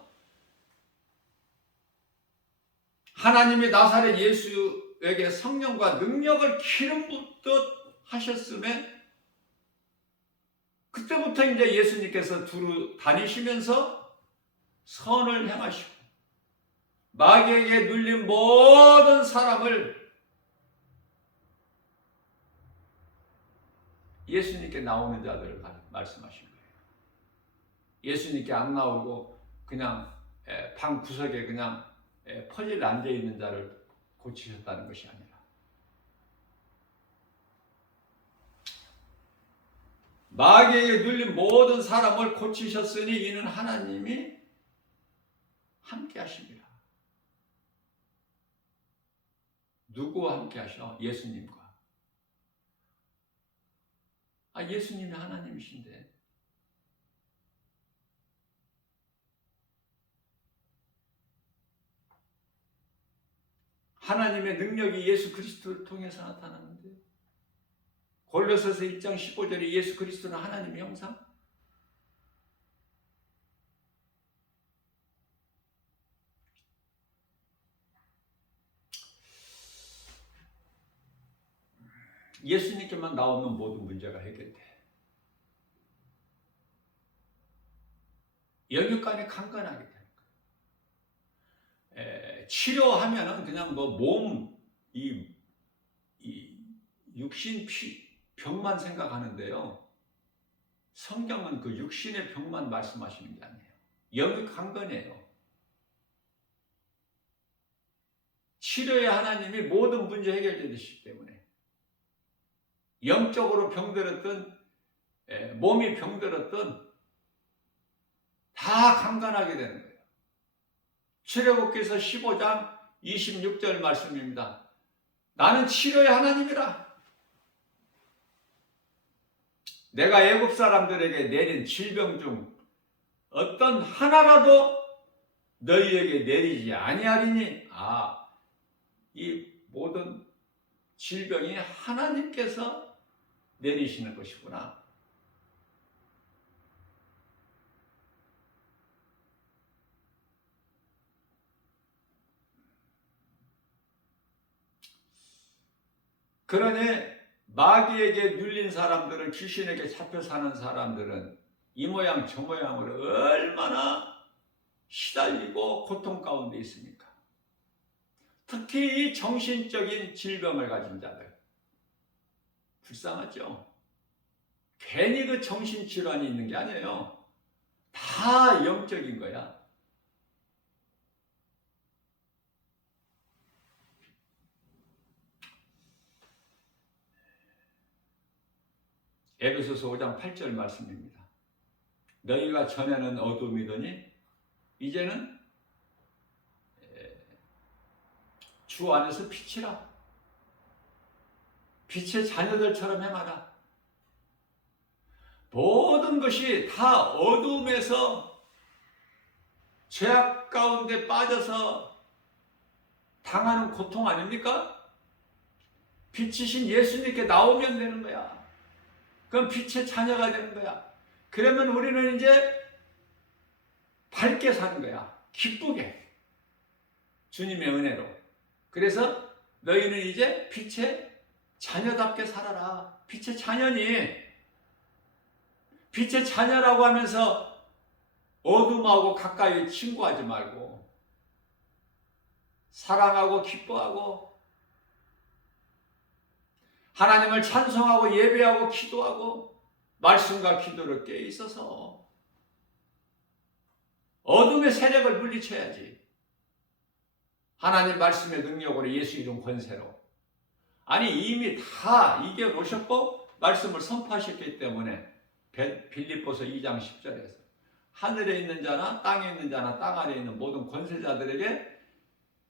하나님이 나사렛 예수에게 성령과 능력을 기름 붓듯 하셨음에 그때부터 이제 예수님께서 두루 다니시면서 선을 행하시고 마귀에게 눌린 모든 사람을 예수님께 나오는 자들을 말씀하신 거예요. 예수님께 안 나오고 그냥 방 구석에 그냥 펄리를 앉아있는 자를 고치셨다는 것이 아니라 마귀에게 눌린 모든 사람을 고치셨으니 이는 하나님이 함께 하십니다. 누구와 함께 하셔? 예수님과. 예수님이 하나님이신데 하나님의 능력이 예수 그리스도를 통해서 나타나는데 골로새서 1장 15절에 예수 그리스도는 하나님의 형상? 예수님께만 나오면 모든 문제가 해결돼. 영육간에 강건하게 되는 거예요. 치료하면은 그냥 이 육신 병만 생각하는데요. 성경은 그 육신의 병만 말씀하시는 게 아니에요. 영육 강건해요. 치료의 하나님이 모든 문제 해결해 주시기 때문에 영적으로 병들었던 몸이 병들었던 다 강건하게 되는 거예요. 출애굽기서 15장 26절 말씀입니다. 나는 치료의 하나님이라. 내가 애굽 사람들에게 내린 질병 중 어떤 하나라도 너희에게 내리지 아니하리니. 이 모든 질병이 하나님께서 내리시는 것이구나. 그러니 마귀에게 눌린 사람들은, 귀신에게 잡혀 사는 사람들은 이 모양 저 모양으로 얼마나 시달리고 고통 가운데 있습니까? 특히 이 정신적인 질병을 가진 자들, 불쌍하죠? 괜히 그 정신질환이 있는 게 아니에요. 다 영적인 거야. 에베소서 5장 8절 말씀입니다. 너희가 전에는 어둠이더니 이제는 주 안에서 빛이라. 빛의 자녀들처럼 행하라. 모든 것이 다 어둠에서 죄악 가운데 빠져서 당하는 고통 아닙니까? 빛이신 예수님께 나오면 되는 거야. 그럼 빛의 자녀가 되는 거야. 그러면 우리는 이제 밝게 사는 거야. 기쁘게. 주님의 은혜로. 그래서 너희는 이제 빛의 자녀답게 살아라. 빛의 자녀니, 빛의 자녀라고 하면서 어둠하고 가까이 친구하지 말고 사랑하고 기뻐하고 하나님을 찬송하고 예배하고 기도하고 말씀과 기도를 깨 있어서 어둠의 세력을 물리쳐야지. 하나님 말씀의 능력으로, 예수 이름 권세로. 아니 이미 다 이겨놓으셨고 말씀을 선포하셨기 때문에 빌립보서 2장 10절에서 하늘에 있는 자나 땅에 있는 자나 땅 아래에 있는 모든 권세자들에게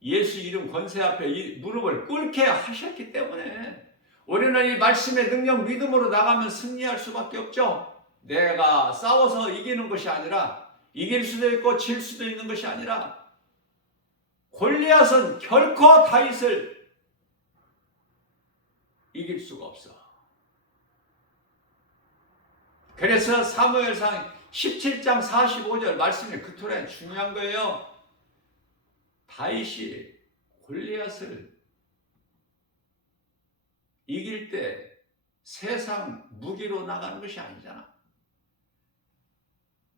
예수 이름 권세 앞에 무릎을 꿇게 하셨기 때문에 우리는 이 말씀의 능력 믿음으로 나가면 승리할 수밖에 없죠. 내가 싸워서 이기는 것이 아니라, 이길 수도 있고 질 수도 있는 것이 아니라, 골리앗은 결코 다윗을 이길 수가 없어. 그래서 사무엘상 17장 45절 말씀이 그토록 중요한 거예요. 다윗이 골리앗을 이길 때 세상 무기로 나가는 것이 아니잖아.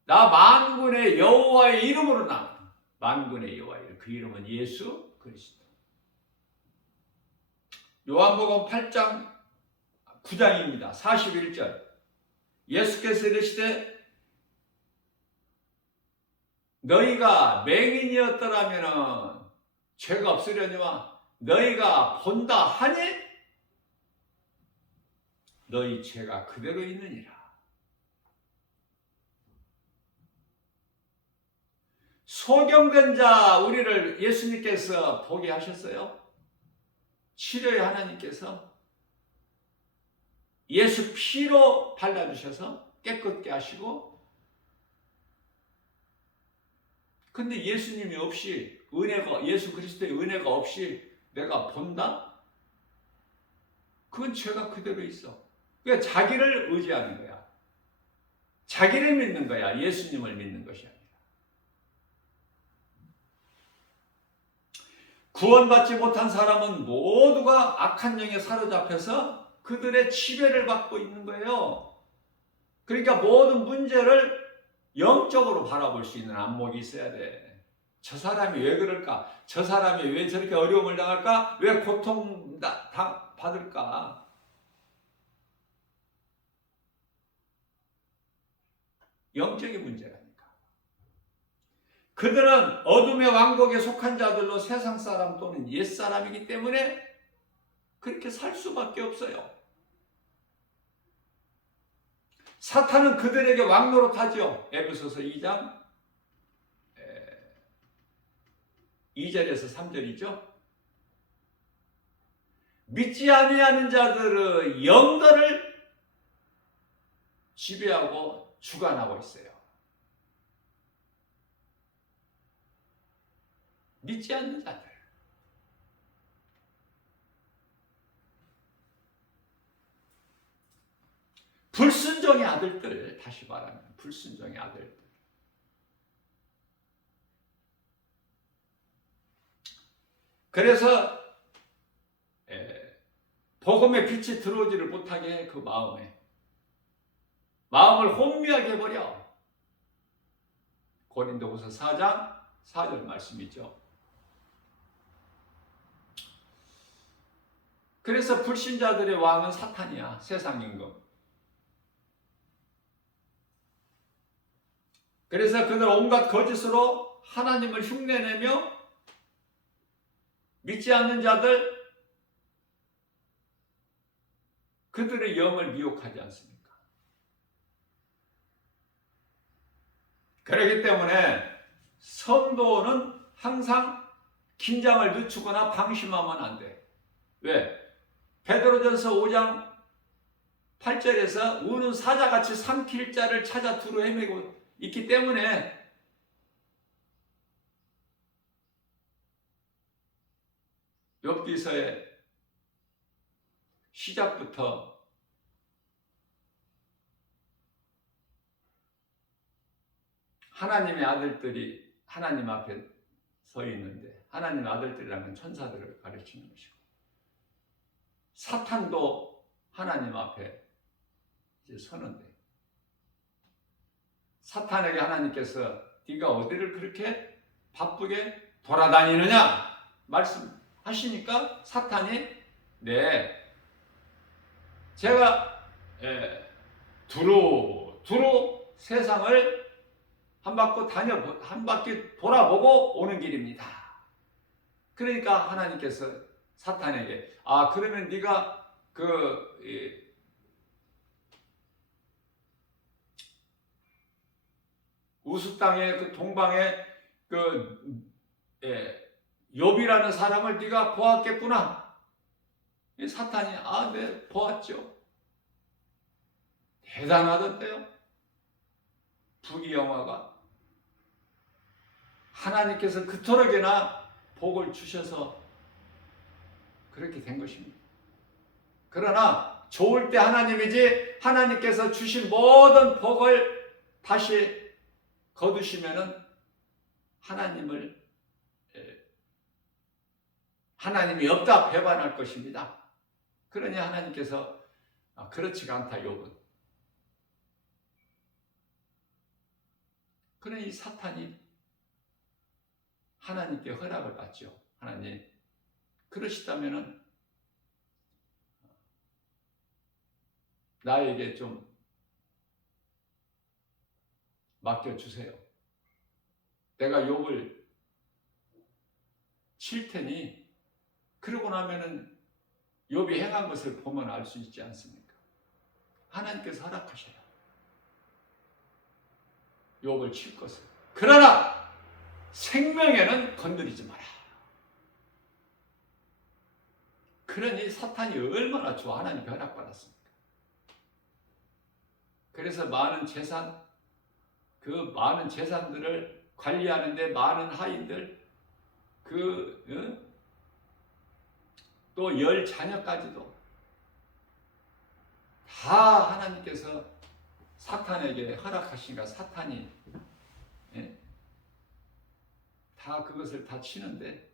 나 만군의 여호와의 이름으로 나가. 만군의 여호와의 이름. 그 이름은 예수 그리스도. 요한복음 8장 9장입니다. 41절. 예수께서 이르시되 너희가 맹인이었더라면 죄가 없으려니와 너희가 본다 하니 너희 죄가 그대로 있느니라. 소경된 자 우리를 예수님께서 보게 하셨어요. 치료의 하나님께서 예수 피로 발라주셔서 깨끗게 하시고, 근데 예수님이 없이, 은혜가, 예수 그리스도의 은혜가 없이 내가 본다? 그건 죄가 그대로 있어. 그러니까 자기를 의지하는 거야. 자기를 믿는 거야. 예수님을 믿는 것이 아니라. 구원받지 못한 사람은 모두가 악한 영에 사로잡혀서 그들의 지배를 받고 있는 거예요. 그러니까 모든 문제를 영적으로 바라볼 수 있는 안목이 있어야 돼. 저 사람이 왜 그럴까? 저 사람이 왜 저렇게 어려움을 당할까? 왜 고통 받을까? 영적인 문제라니까. 그들은 어둠의 왕국에 속한 자들로 세상 사람 또는 옛 사람이기 때문에 그렇게 살 수밖에 없어요. 사탄은 그들에게 왕노릇하죠. 에베소서 2장 2절에서 3절이죠. 믿지 아니하는 자들의 영들을 지배하고 주관하고 있어요. 믿지 않는 자들. 불순종의 아들들, 다시 말하면 불순종의 아들들. 그래서 복음의 빛이 들어오지를 못하게 그 마음을 혼미하게 해버려. 고린도후서 4장 4절 말씀이죠. 그래서 불신자들의 왕은 사탄이야. 세상 임금. 그래서 그들 온갖 거짓으로 하나님을 흉내내며 믿지 않는 자들, 그들의 영을 미혹하지 않습니까? 그렇기 때문에 성도는 항상 긴장을 늦추거나 방심하면 안 돼. 왜? 베드로전서 5장 8절에서 우는 사자같이 삼킬 자를 찾아 두루 헤매고 있기 때문에 욥기서의 시작부터 하나님의 아들들이 하나님 앞에 서 있는데, 하나님의 아들들이라는 천사들을 가르치는 것이고, 사탄도 하나님 앞에 이제 서는데, 사탄에게 하나님께서 네가 어디를 그렇게 바쁘게 돌아다니느냐 말씀하시니까 사탄이 네, 제가 두루 세상을 한 바퀴 돌아보고 오는 길입니다. 그러니까 하나님께서 사탄에게 그러면 네가 우스 땅의 그 동방의 욥이라는 사람을 네가 보았겠구나. 사탄이 네, 보았죠. 대단하던데요. 부귀영화가 하나님께서 그토록이나 복을 주셔서 그렇게 된 것입니다. 그러나 좋을 때 하나님이지, 하나님께서 주신 모든 복을 다시 거두시면은 하나님이 없다 배반할 것입니다. 그러니 하나님께서 그렇지가 않다 욥은. 그러니 이 사탄이 하나님께 허락을 받죠. 하나님 그러시다면은 나에게 좀 맡겨주세요. 내가 욥을 칠 테니 그러고 나면은 욥이 행한 것을 보면 알 수 있지 않습니까? 하나님께서 허락하셔요. 욥을 칠 것을. 그러나 생명에는 건드리지 마라. 그러니 사탄이 얼마나 좋아. 하나님께 허락받았습니까? 그래서 많은 재산들을 관리하는데 많은 하인들, 또 10자녀까지도 다 하나님께서 사탄에게 허락하시니까 사탄이 다 그것을 다 치는데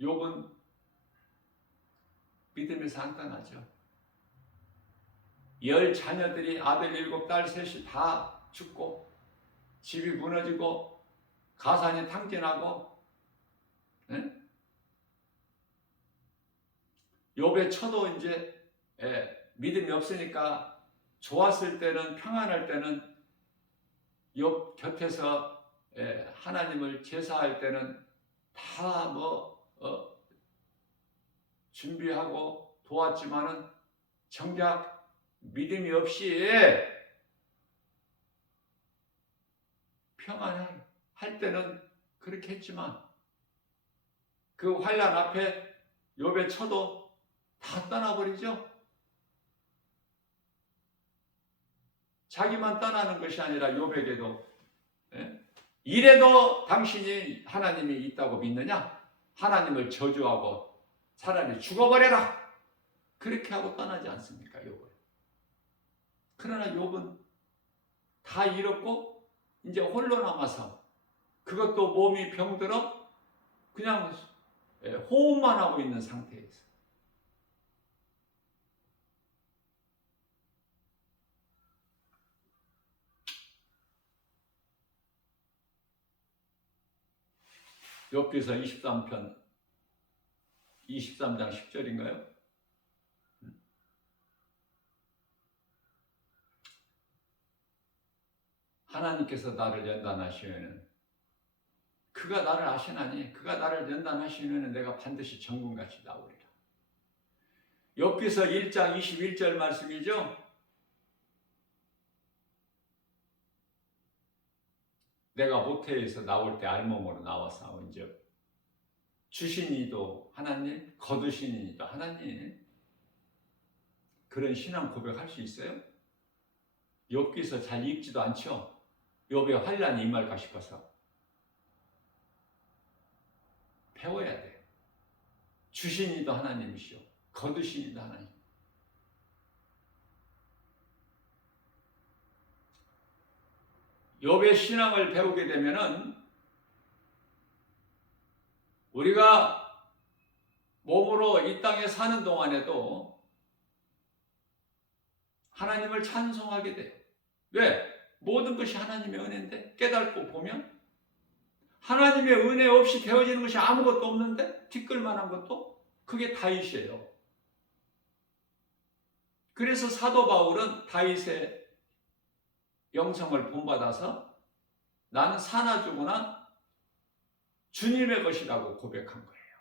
욥은 믿음에서 안떠나죠. 10자녀들이 아들 7, 딸 3이 다 죽고 집이 무너지고 가산이 탕진하고 욥의 처도 이제 믿음이 없으니까 좋았을 때는, 평안할 때는 욥 곁에서 하나님을 제사할 때는 다 준비하고 도왔지만은 정작 믿음이 없이 평안할 때는 그렇게 했지만 그 환난 앞에 욥의 처도 다 떠나버리죠. 자기만 떠나는 것이 아니라 욥에게도 이래도 당신이 하나님이 있다고 믿느냐? 하나님을 저주하고 차라리 죽어버려라. 그렇게 하고 떠나지 않습니까? 욥은. 그러나 욥은 다 잃었고 이제 홀로 남아서 그것도 몸이 병들어 그냥 호흡만 하고 있는 상태에서 욥기서 23장 10절인가요? 하나님께서 나를 연단하시면은 그가 나를 아시나니 그가 나를 연단하시면은 내가 반드시 정금같이 나오리라. 욥기서 1장 21절 말씀이죠. 내가 모태에서 나올 때 알몸으로 나와서 온즉 주신 이도 하나님, 거두신 이도 하나님. 그런 신앙 고백할 수 있어요? 욥기서 잘 읽지도 않죠. 욥의 환난이 임할까 싶어서 배워야 돼요. 주신 이도 하나님이시오, 거두신 이도 하나님. 욥의 신앙을 배우게 되면은 우리가 몸으로 이 땅에 사는 동안에도 하나님을 찬송하게 돼요. 왜? 모든 것이 하나님의 은혜인데 깨닫고 보면 하나님의 은혜 없이 되어지는 것이 아무것도 없는데 티끌만한 것도 그게 다윗이에요. 그래서 사도 바울은 다윗의 영성을 본받아서 나는 사나 죽으나 주님의 것이라고 고백한 거예요.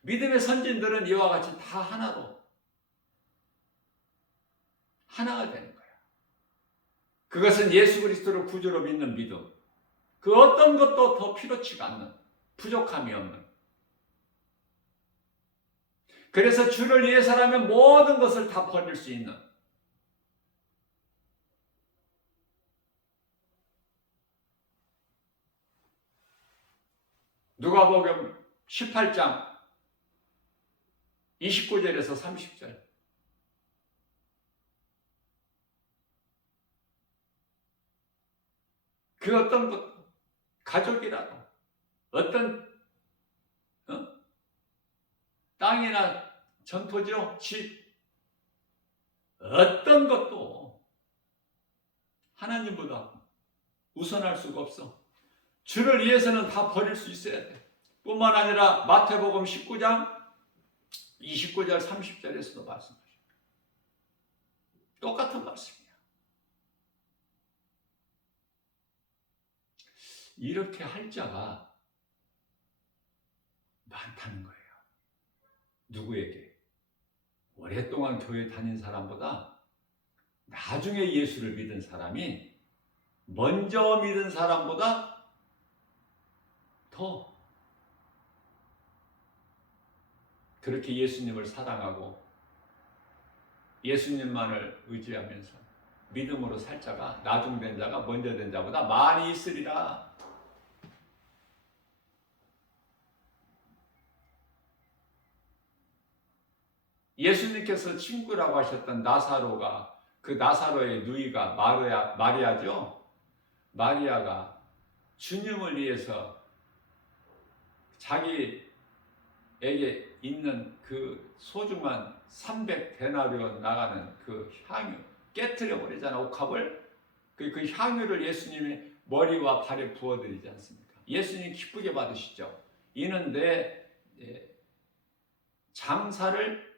믿음의 선진들은 이와 같이 다 하나가 되는 거예요. 그것은 예수 그리스도를 구주로 믿는 믿음. 그 어떤 것도 더 필요치가 않는, 부족함이 없는. 그래서 주를 위해서라면 모든 것을 다 버릴 수 있는. 누가복음 18장 29절에서 30절. 그 어떤 것, 가족이라도 어떤 땅이나 전토지요, 집, 어떤 것도 하나님보다 우선할 수가 없어. 주를 위해서는 다 버릴 수 있어야 돼. 뿐만 아니라 마태복음 19장 29절 30절에서도 말씀하십니다. 똑같은 말씀이야. 이렇게 할 자가 많다는 거예요. 누구에게? 오랫동안 교회 다닌 사람보다 나중에 예수를 믿은 사람이 먼저 믿은 사람보다 더 그렇게 예수님을 사랑하고 예수님만을 의지하면서 믿음으로 살 자가, 나중된 자가 먼저 된 자보다 많이 있으리라. 예수님께서 친구라고 하셨던 나사로가, 그 나사로의 누이가 마리아죠. 마리아가 주님을 위해서 자기에게 있는 그 소중한 300데나리온 나가는 그 향유, 깨트려 버리잖아, 옥합을. 그 향유를 예수님이 머리와 발에 부어드리지 않습니까? 예수님 기쁘게 받으시죠. 이는 내 장사를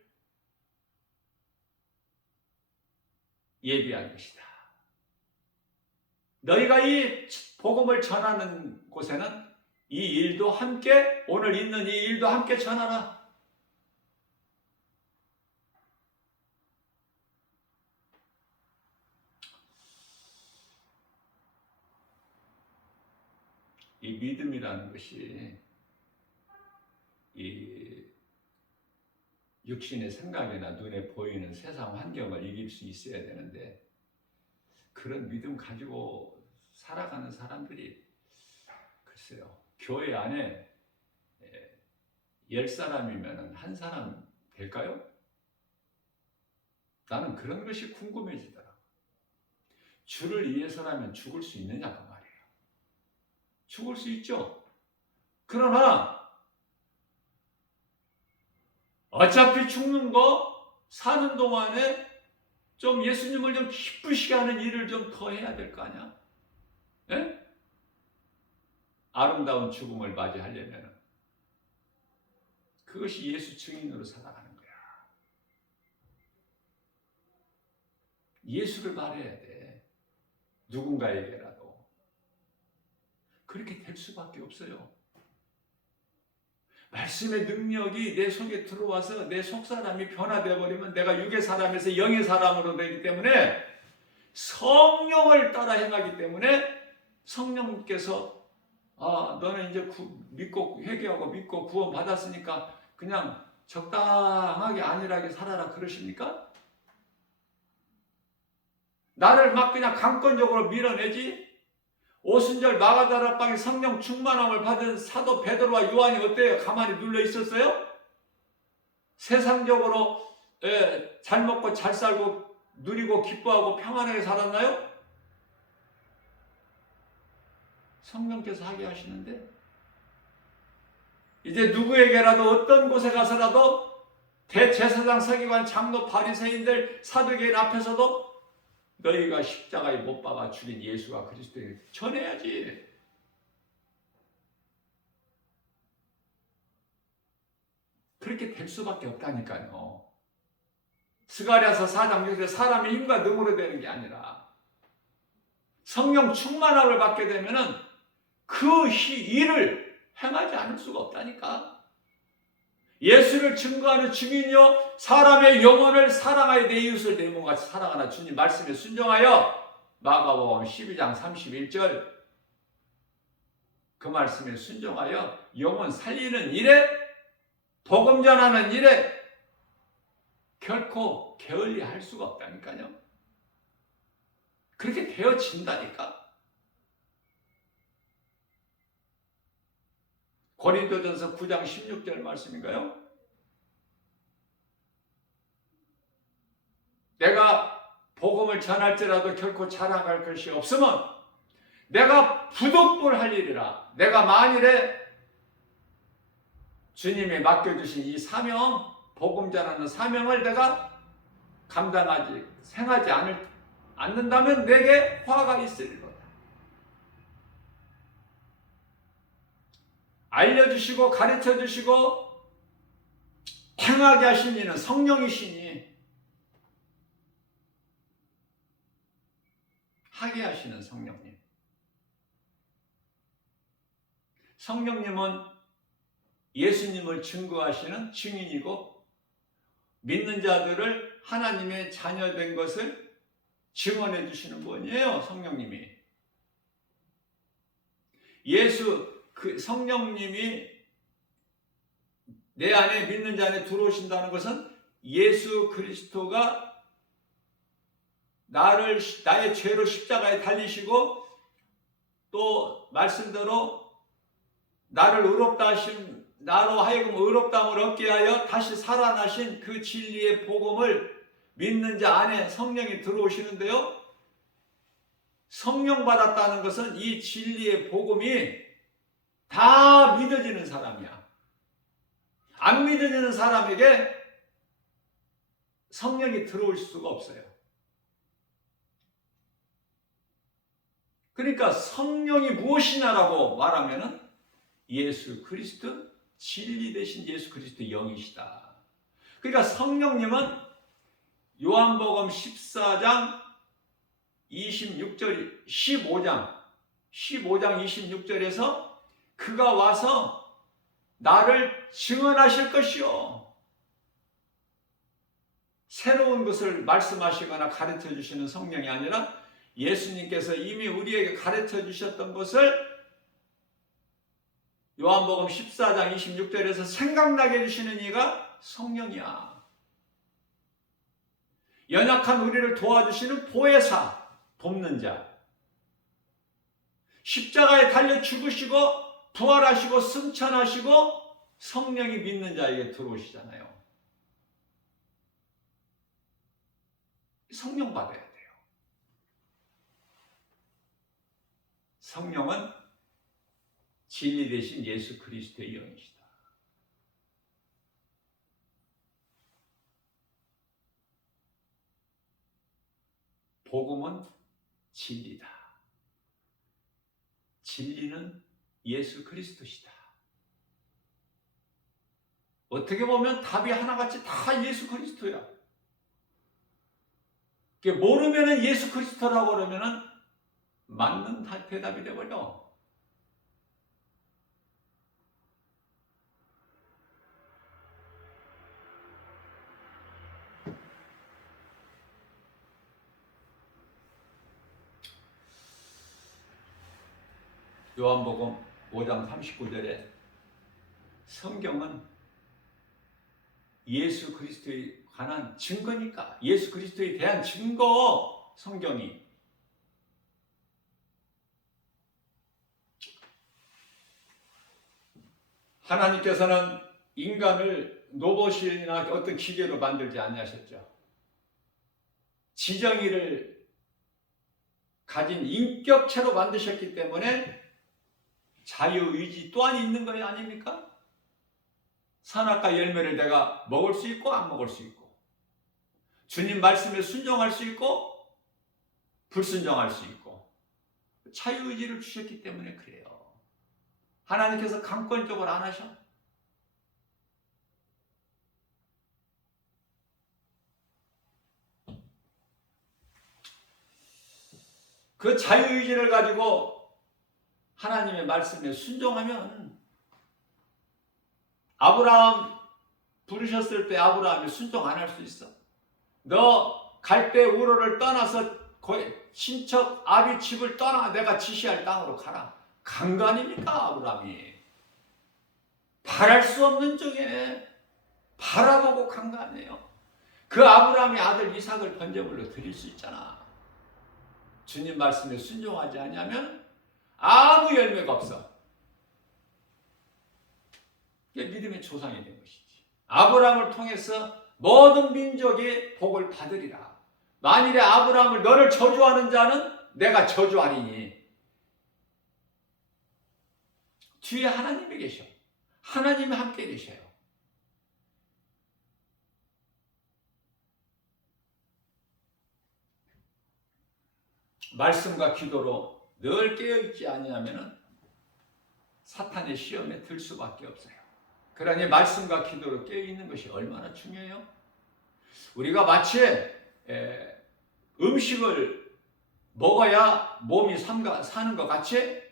예비한 것이다. 너희가 이 복음을 전하는 곳에는 이 일도 함께, 오늘 있는 이 일도 함께 전하라. 이 믿음이라는 것이 이 육신의 생각이나 눈에 보이는 세상 환경을 이길 수 있어야 되는데 그런 믿음 가지고 살아가는 사람들이 글쎄요. 교회 안에 10사람이면 한 사람 될까요? 나는 그런 것이 궁금해지더라. 주를 위해서라면 죽을 수 있느냐고 말이에요. 죽을 수 있죠. 그러나 어차피 죽는 거 사는 동안에 좀 예수님을 좀 기쁘시게 하는 일을 좀 더 해야 될 거 아니야? 예? 아름다운 죽음을 맞이하려면 그것이 예수 증인으로 살아가는 거야. 예수를 말해야 돼. 누군가에게라도. 그렇게 될 수밖에 없어요. 말씀의 능력이 내 속에 들어와서 내 속사람이 변화되어 버리면 내가 육의 사람에서 영의 사람으로 되기 때문에 성령을 따라 행하기 때문에 성령님께서 너는 이제 믿고 회개하고 믿고 구원 받았으니까 그냥 적당하게 안일하게 살아라 그러십니까? 나를 막 그냥 강권적으로 밀어내지? 오순절 마가다락방에 성령 충만함을 받은 사도 베드로와 요한이 어때요? 가만히 눌러 있었어요? 세상적으로 잘 먹고 잘 살고 누리고 기뻐하고 평안하게 살았나요? 성령께서 하게 하시는데 이제 누구에게라도 어떤 곳에 가서라도 대제사장 서기관 장로 바리새인들 사두개인 앞에서도 너희가 십자가에 못 박아 죽인 예수가 그리스도에 전해야지. 그렇게 될 수밖에 없다니까요. 스가랴서 4장 6절에 사람의 힘과 능으로 되는 게 아니라 성령 충만함을 받게 되면은 그 일을 행하지 않을 수가 없다니까. 예수를 증거하는 증인이요 사람의 영혼을 사랑하여 내 이웃을 내 몸같이 사랑하라. 주님 말씀에 순종하여 마가복음 12장 31절 그 말씀에 순종하여 영혼 살리는 일에 복음 전하는 일에 결코 게을리할 수가 없다니까요. 그렇게 되어진다니까. 고린도전서 9장 16절 말씀인가요? 내가 복음을 전할지라도 결코 자랑할 것이 없으면 내가 부득불 할 일이라. 내가 만일에 주님이 맡겨주신 이 사명, 복음 전하는 사명을 내가 감당하지, 행하지 않는다면 내게 화가 있으리로다. 알려주시고 가르쳐주시고 행하게 하신 이는 성령이시니 하게 하시는 성령님. 성령님은 예수님을 증거하시는 증인이고 믿는 자들을 하나님의 자녀된 것을 증언해 주시는 분이에요. 성령님이. 그 성령님이 내 안에 믿는 자 안에 들어오신다는 것은 예수 그리스도가 나의 죄로 십자가에 달리시고 또 말씀대로 나로 하여금 의롭다함을 얻게 하여 다시 살아나신 그 진리의 복음을 믿는 자 안에 성령이 들어오시는데요. 성령 받았다는 것은 이 진리의 복음이 다 믿어지는 사람이야. 안 믿어지는 사람에게 성령이 들어올 수가 없어요. 그러니까 성령이 무엇이냐라고 말하면은 예수 그리스도, 진리 대신 예수 그리스도 영이시다. 그러니까 성령님은 요한복음 14장 26절, 15장 26절에서 그가 와서 나를 증언하실 것이요. 새로운 것을 말씀하시거나 가르쳐 주시는 성령이 아니라 예수님께서 이미 우리에게 가르쳐 주셨던 것을 요한복음 14장 26절에서 생각나게 해주시는 이가 성령이야. 연약한 우리를 도와주시는 보혜사, 돕는 자. 십자가에 달려 죽으시고 부활하시고 승천하시고 성령이 믿는 자에게 들어오시잖아요. 성령 받아야 돼요. 성령은 진리 되신 예수 그리스도의 영이시다. 복음은 진리다. 진리는 예수 그리스도시다. 어떻게 보면 답이 하나같이 다 예수 그리스도야. 모르면 예수 그리스도라고 그러면 맞는 대답이 되어버려. 요한복음 5장 39절에 성경은 예수 그리스도에 관한 증거니까, 예수 그리스도에 대한 증거, 성경이. 하나님께서는 인간을 로봇이나 어떤 기계로 만들지 아니하셨죠. 지정의를 가진 인격체로 만드셨기 때문에 자유의지 또한 있는 거 아닙니까? 선악과 열매를 내가 먹을 수 있고 안 먹을 수 있고, 주님 말씀에 순종할 수 있고 불순종할 수 있고, 자유의지를 주셨기 때문에 그래요. 하나님께서 강권적으로 안 하셔? 그 자유의지를 가지고 하나님의 말씀에 순종하면, 아브라함 부르셨을 때 아브라함이 순종 안 할 수 있어? 너 갈대 우르를 떠나서 친척 아비 집을 떠나 내가 지시할 땅으로 가라. 간 거 아닙니까? 아브라함이 바랄 수 없는 중에 바라보고 간 거 아니에요? 그 아브라함이 아들 이삭을 번제물로 드릴 수 있잖아. 주님 말씀에 순종하지 않으면 아무 열매가 없어. 이게 믿음의 조상이 된 것이지. 아브라함을 통해서 모든 민족이 복을 받으리라. 만일에 아브라함을 너를 저주하는 자는 내가 저주하리니. 뒤에 하나님이 계셔. 하나님이 함께 계셔요. 말씀과 기도로 늘 깨어있지 아니하면 사탄의 시험에 들 수밖에 없어요. 그러니 말씀과 기도로 깨어있는 것이 얼마나 중요해요? 우리가 마치 음식을 먹어야 몸이 사는 것 같이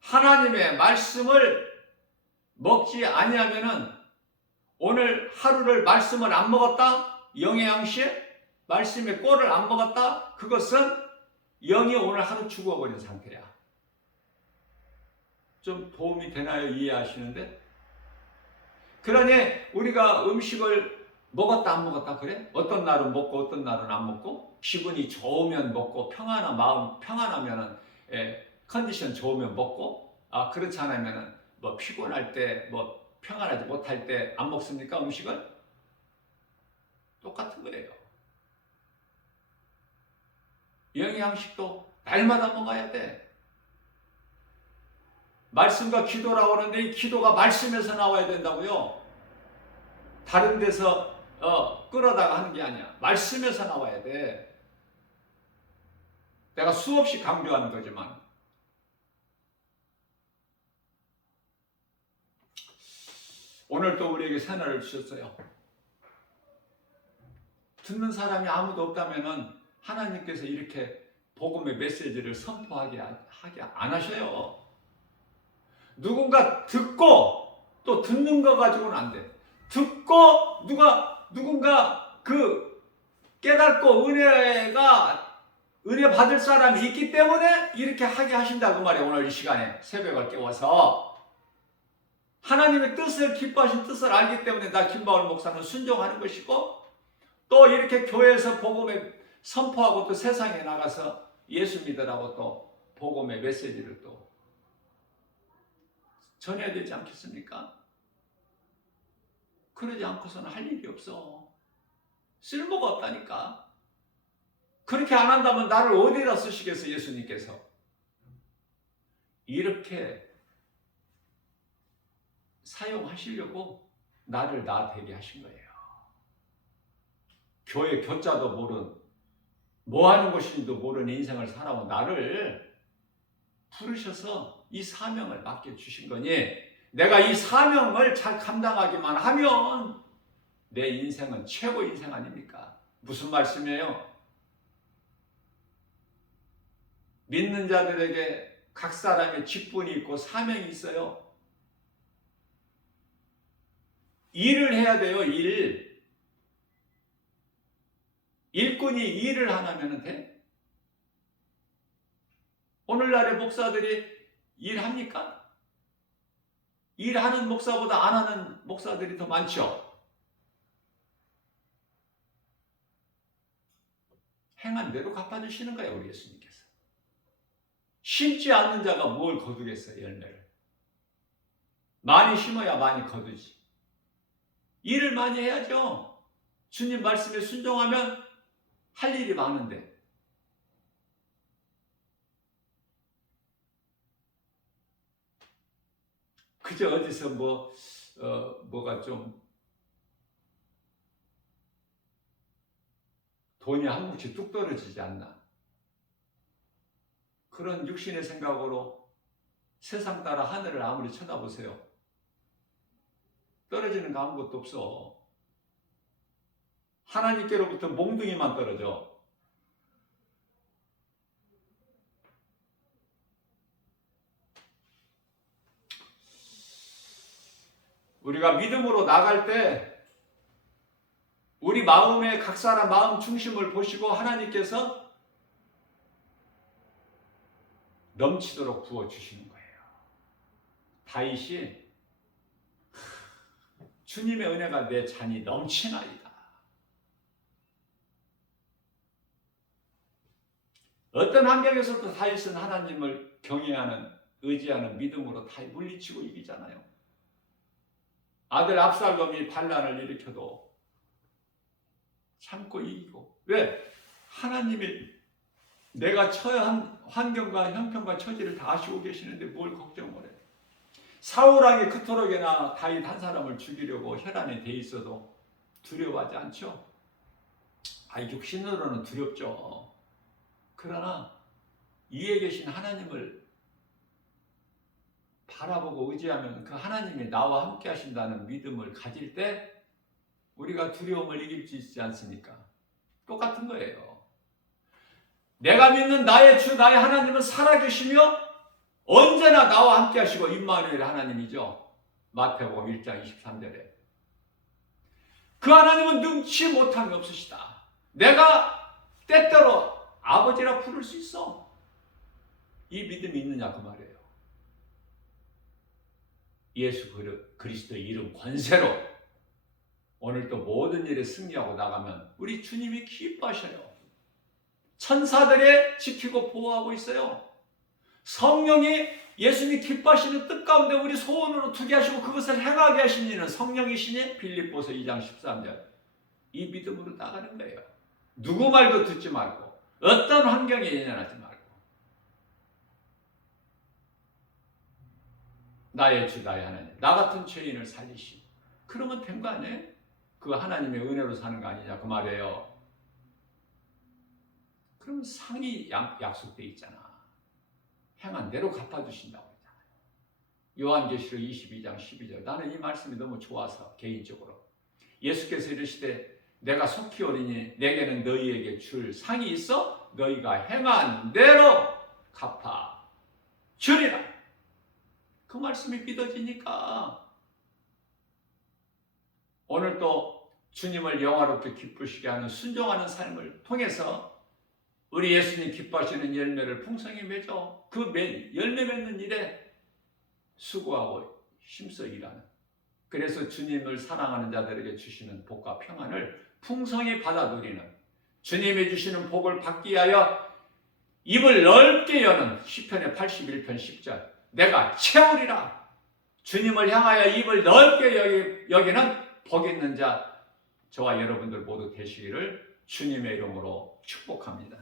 하나님의 말씀을 먹지 아니하면은, 오늘 하루를 말씀을 안 먹었다, 영의 양식, 말씀의 꼴을 안 먹었다, 그것은 영이 오늘 하루 죽어버린 상태야. 좀 도움이 되나요? 이해하시는데? 그러니 우리가 음식을 먹었다 안 먹었다 그래? 어떤 날은 먹고 어떤 날은 안 먹고, 기분이 좋으면 먹고, 마음 평안하면 컨디션 좋으면 먹고, 그렇지 않으면 뭐 피곤할 때, 뭐 평안하지 못할 때 안 먹습니까? 음식을? 똑같은 거예요. 영양식도 날마다 먹어야 돼. 말씀과 기도라고 하는데 이 기도가 말씀에서 나와야 된다고요. 다른 데서 끌어다가 하는 게 아니야. 말씀에서 나와야 돼. 내가 수없이 강조하는 거지만, 오늘 또 우리에게 새날을 주셨어요. 듣는 사람이 아무도 없다면 하나님께서 이렇게 복음의 메시지를 선포하게 안 하셔요. 누군가 듣고 또 듣는 거 가지고는 안 돼. 듣고 누군가 깨닫고 은혜 받을 사람이 있기 때문에 이렇게 하게 하신다고 말이에요. 오늘 이 시간에 새벽을 깨워서 하나님의 뜻을, 기뻐하신 뜻을 알기 때문에 나 김바울 목사는 순종하는 것이고, 또 이렇게 교회에서 복음을 선포하고 또 세상에 나가서 예수 믿으라고 또 복음의 메시지를 또 전해야 되지 않겠습니까? 그러지 않고서는 할 일이 없어. 쓸모가 없다니까. 그렇게 안 한다면 나를 어디다 쓰시겠어, 예수님께서? 이렇게 사용하시려고 나를 나 되게 하신 거예요. 교회 교자도 모른, 뭐 하는 것인지도 모르는 인생을 살아온 나를 부르셔서 이 사명을 맡겨주신 거니, 내가 이 사명을 잘 감당하기만 하면 내 인생은 최고 인생 아닙니까? 무슨 말씀이에요? 믿는 자들에게 각 사람의 직분이 있고 사명이 있어요. 일을 해야 돼요, 일. 일꾼이 일을 안 하면 돼? 오늘날의 목사들이 일합니까? 일하는 목사보다 안 하는 목사들이 더 많죠. 행한 대로 갚아주시는 거예요, 우리 예수님께서. 심지 않는 자가 뭘 거두겠어요, 열매를. 많이 심어야 많이 거두지. 일을 많이 해야죠. 주님 말씀에 순종하면 할 일이 많은데. 그저 어디서 뭐가 좀 돈이 한 뭉치 뚝 떨어지지 않나. 그런 육신의 생각으로 세상 따라 하늘을 아무리 쳐다보세요. 떨어지는 거 아무것도 없어. 하나님께로부터 몽둥이만 떨어져. 우리가 믿음으로 나갈 때 우리 마음의 각 사람 마음 중심을 보시고 하나님께서 넘치도록 부어주시는 거예요. 다윗이 주님의 은혜가 내 잔이 넘치나이다. 어떤 환경에서도 다윗은 하나님을 경외하는, 의지하는 믿음으로 다 물리치고 이기잖아요. 아들 압살롬이 반란을 일으켜도 참고 이기고. 왜? 하나님이 내가 처한 환경과 형편과 처지를 다 아시고 계시는데 뭘 걱정을 해. 사울왕이 그토록이나 다윗 한 사람을 죽이려고 혈안에 돼 있어도 두려워하지 않죠? 육신으로는 두렵죠. 그러나 위에 계신 하나님을 바라보고 의지하면 그 하나님이 나와 함께 하신다는 믿음을 가질 때 우리가 두려움을 이길 수 있지 않습니까? 똑같은 거예요. 내가 믿는 나의 주 나의 하나님은 살아계시며 언제나 나와 함께 하시고 임마누엘 하나님이죠. 마태복음 1장 23절에 그 하나님은 능치 못함이 없으시다. 내가 때때로 아버지라 부를 수 있어. 이 믿음이 있느냐 그 말이에요. 예수 그리스도의 이름 권세로 오늘도 모든 일에 승리하고 나가면 우리 주님이 기뻐하셔요. 천사들이 지키고 보호하고 있어요. 성령이 예수님이 기뻐하시는 뜻 가운데 우리 소원으로 두게 하시고 그것을 행하게 하신 이는 성령이시니 빌립보서 2장 13절. 이 믿음으로 나가는 거예요. 누구 말도 듣지 말고 어떤 환경에 연연하지 말고 나의 주 나의 하나님 나 같은 죄인을 살리시. 그러면 된 거 아니에요? 그 하나님의 은혜로 사는 거 아니냐 그 말이에요. 그럼 상이 약속돼 있잖아. 행한 대로 갚아주신다고 했잖아요. 요한계시록 22장 12절. 나는 이 말씀이 너무 좋아서 개인적으로 예수께서 이르시되 내가 속히 오리니 내게는 너희에게 줄 상이 있어 너희가 행한 대로 갚아 주리라. 그 말씀이 믿어지니까 오늘 또 주님을 영화롭게 기쁘시게 하는 순종하는 삶을 통해서 우리 예수님 기뻐하시는 열매를 풍성히 맺어 그 열매 맺는 일에 수고하고 힘써 일하는. 그래서 주님을 사랑하는 자들에게 주시는 복과 평안을 풍성히 받아 누리는 주님이 주시는 복을 받기 위하여 입을 넓게 여는 시편의 81편 10절 내가 채우리라. 주님을 향하여 입을 넓게 여기는 복 있는 자 저와 여러분들 모두 되시기를 주님의 이름으로 축복합니다.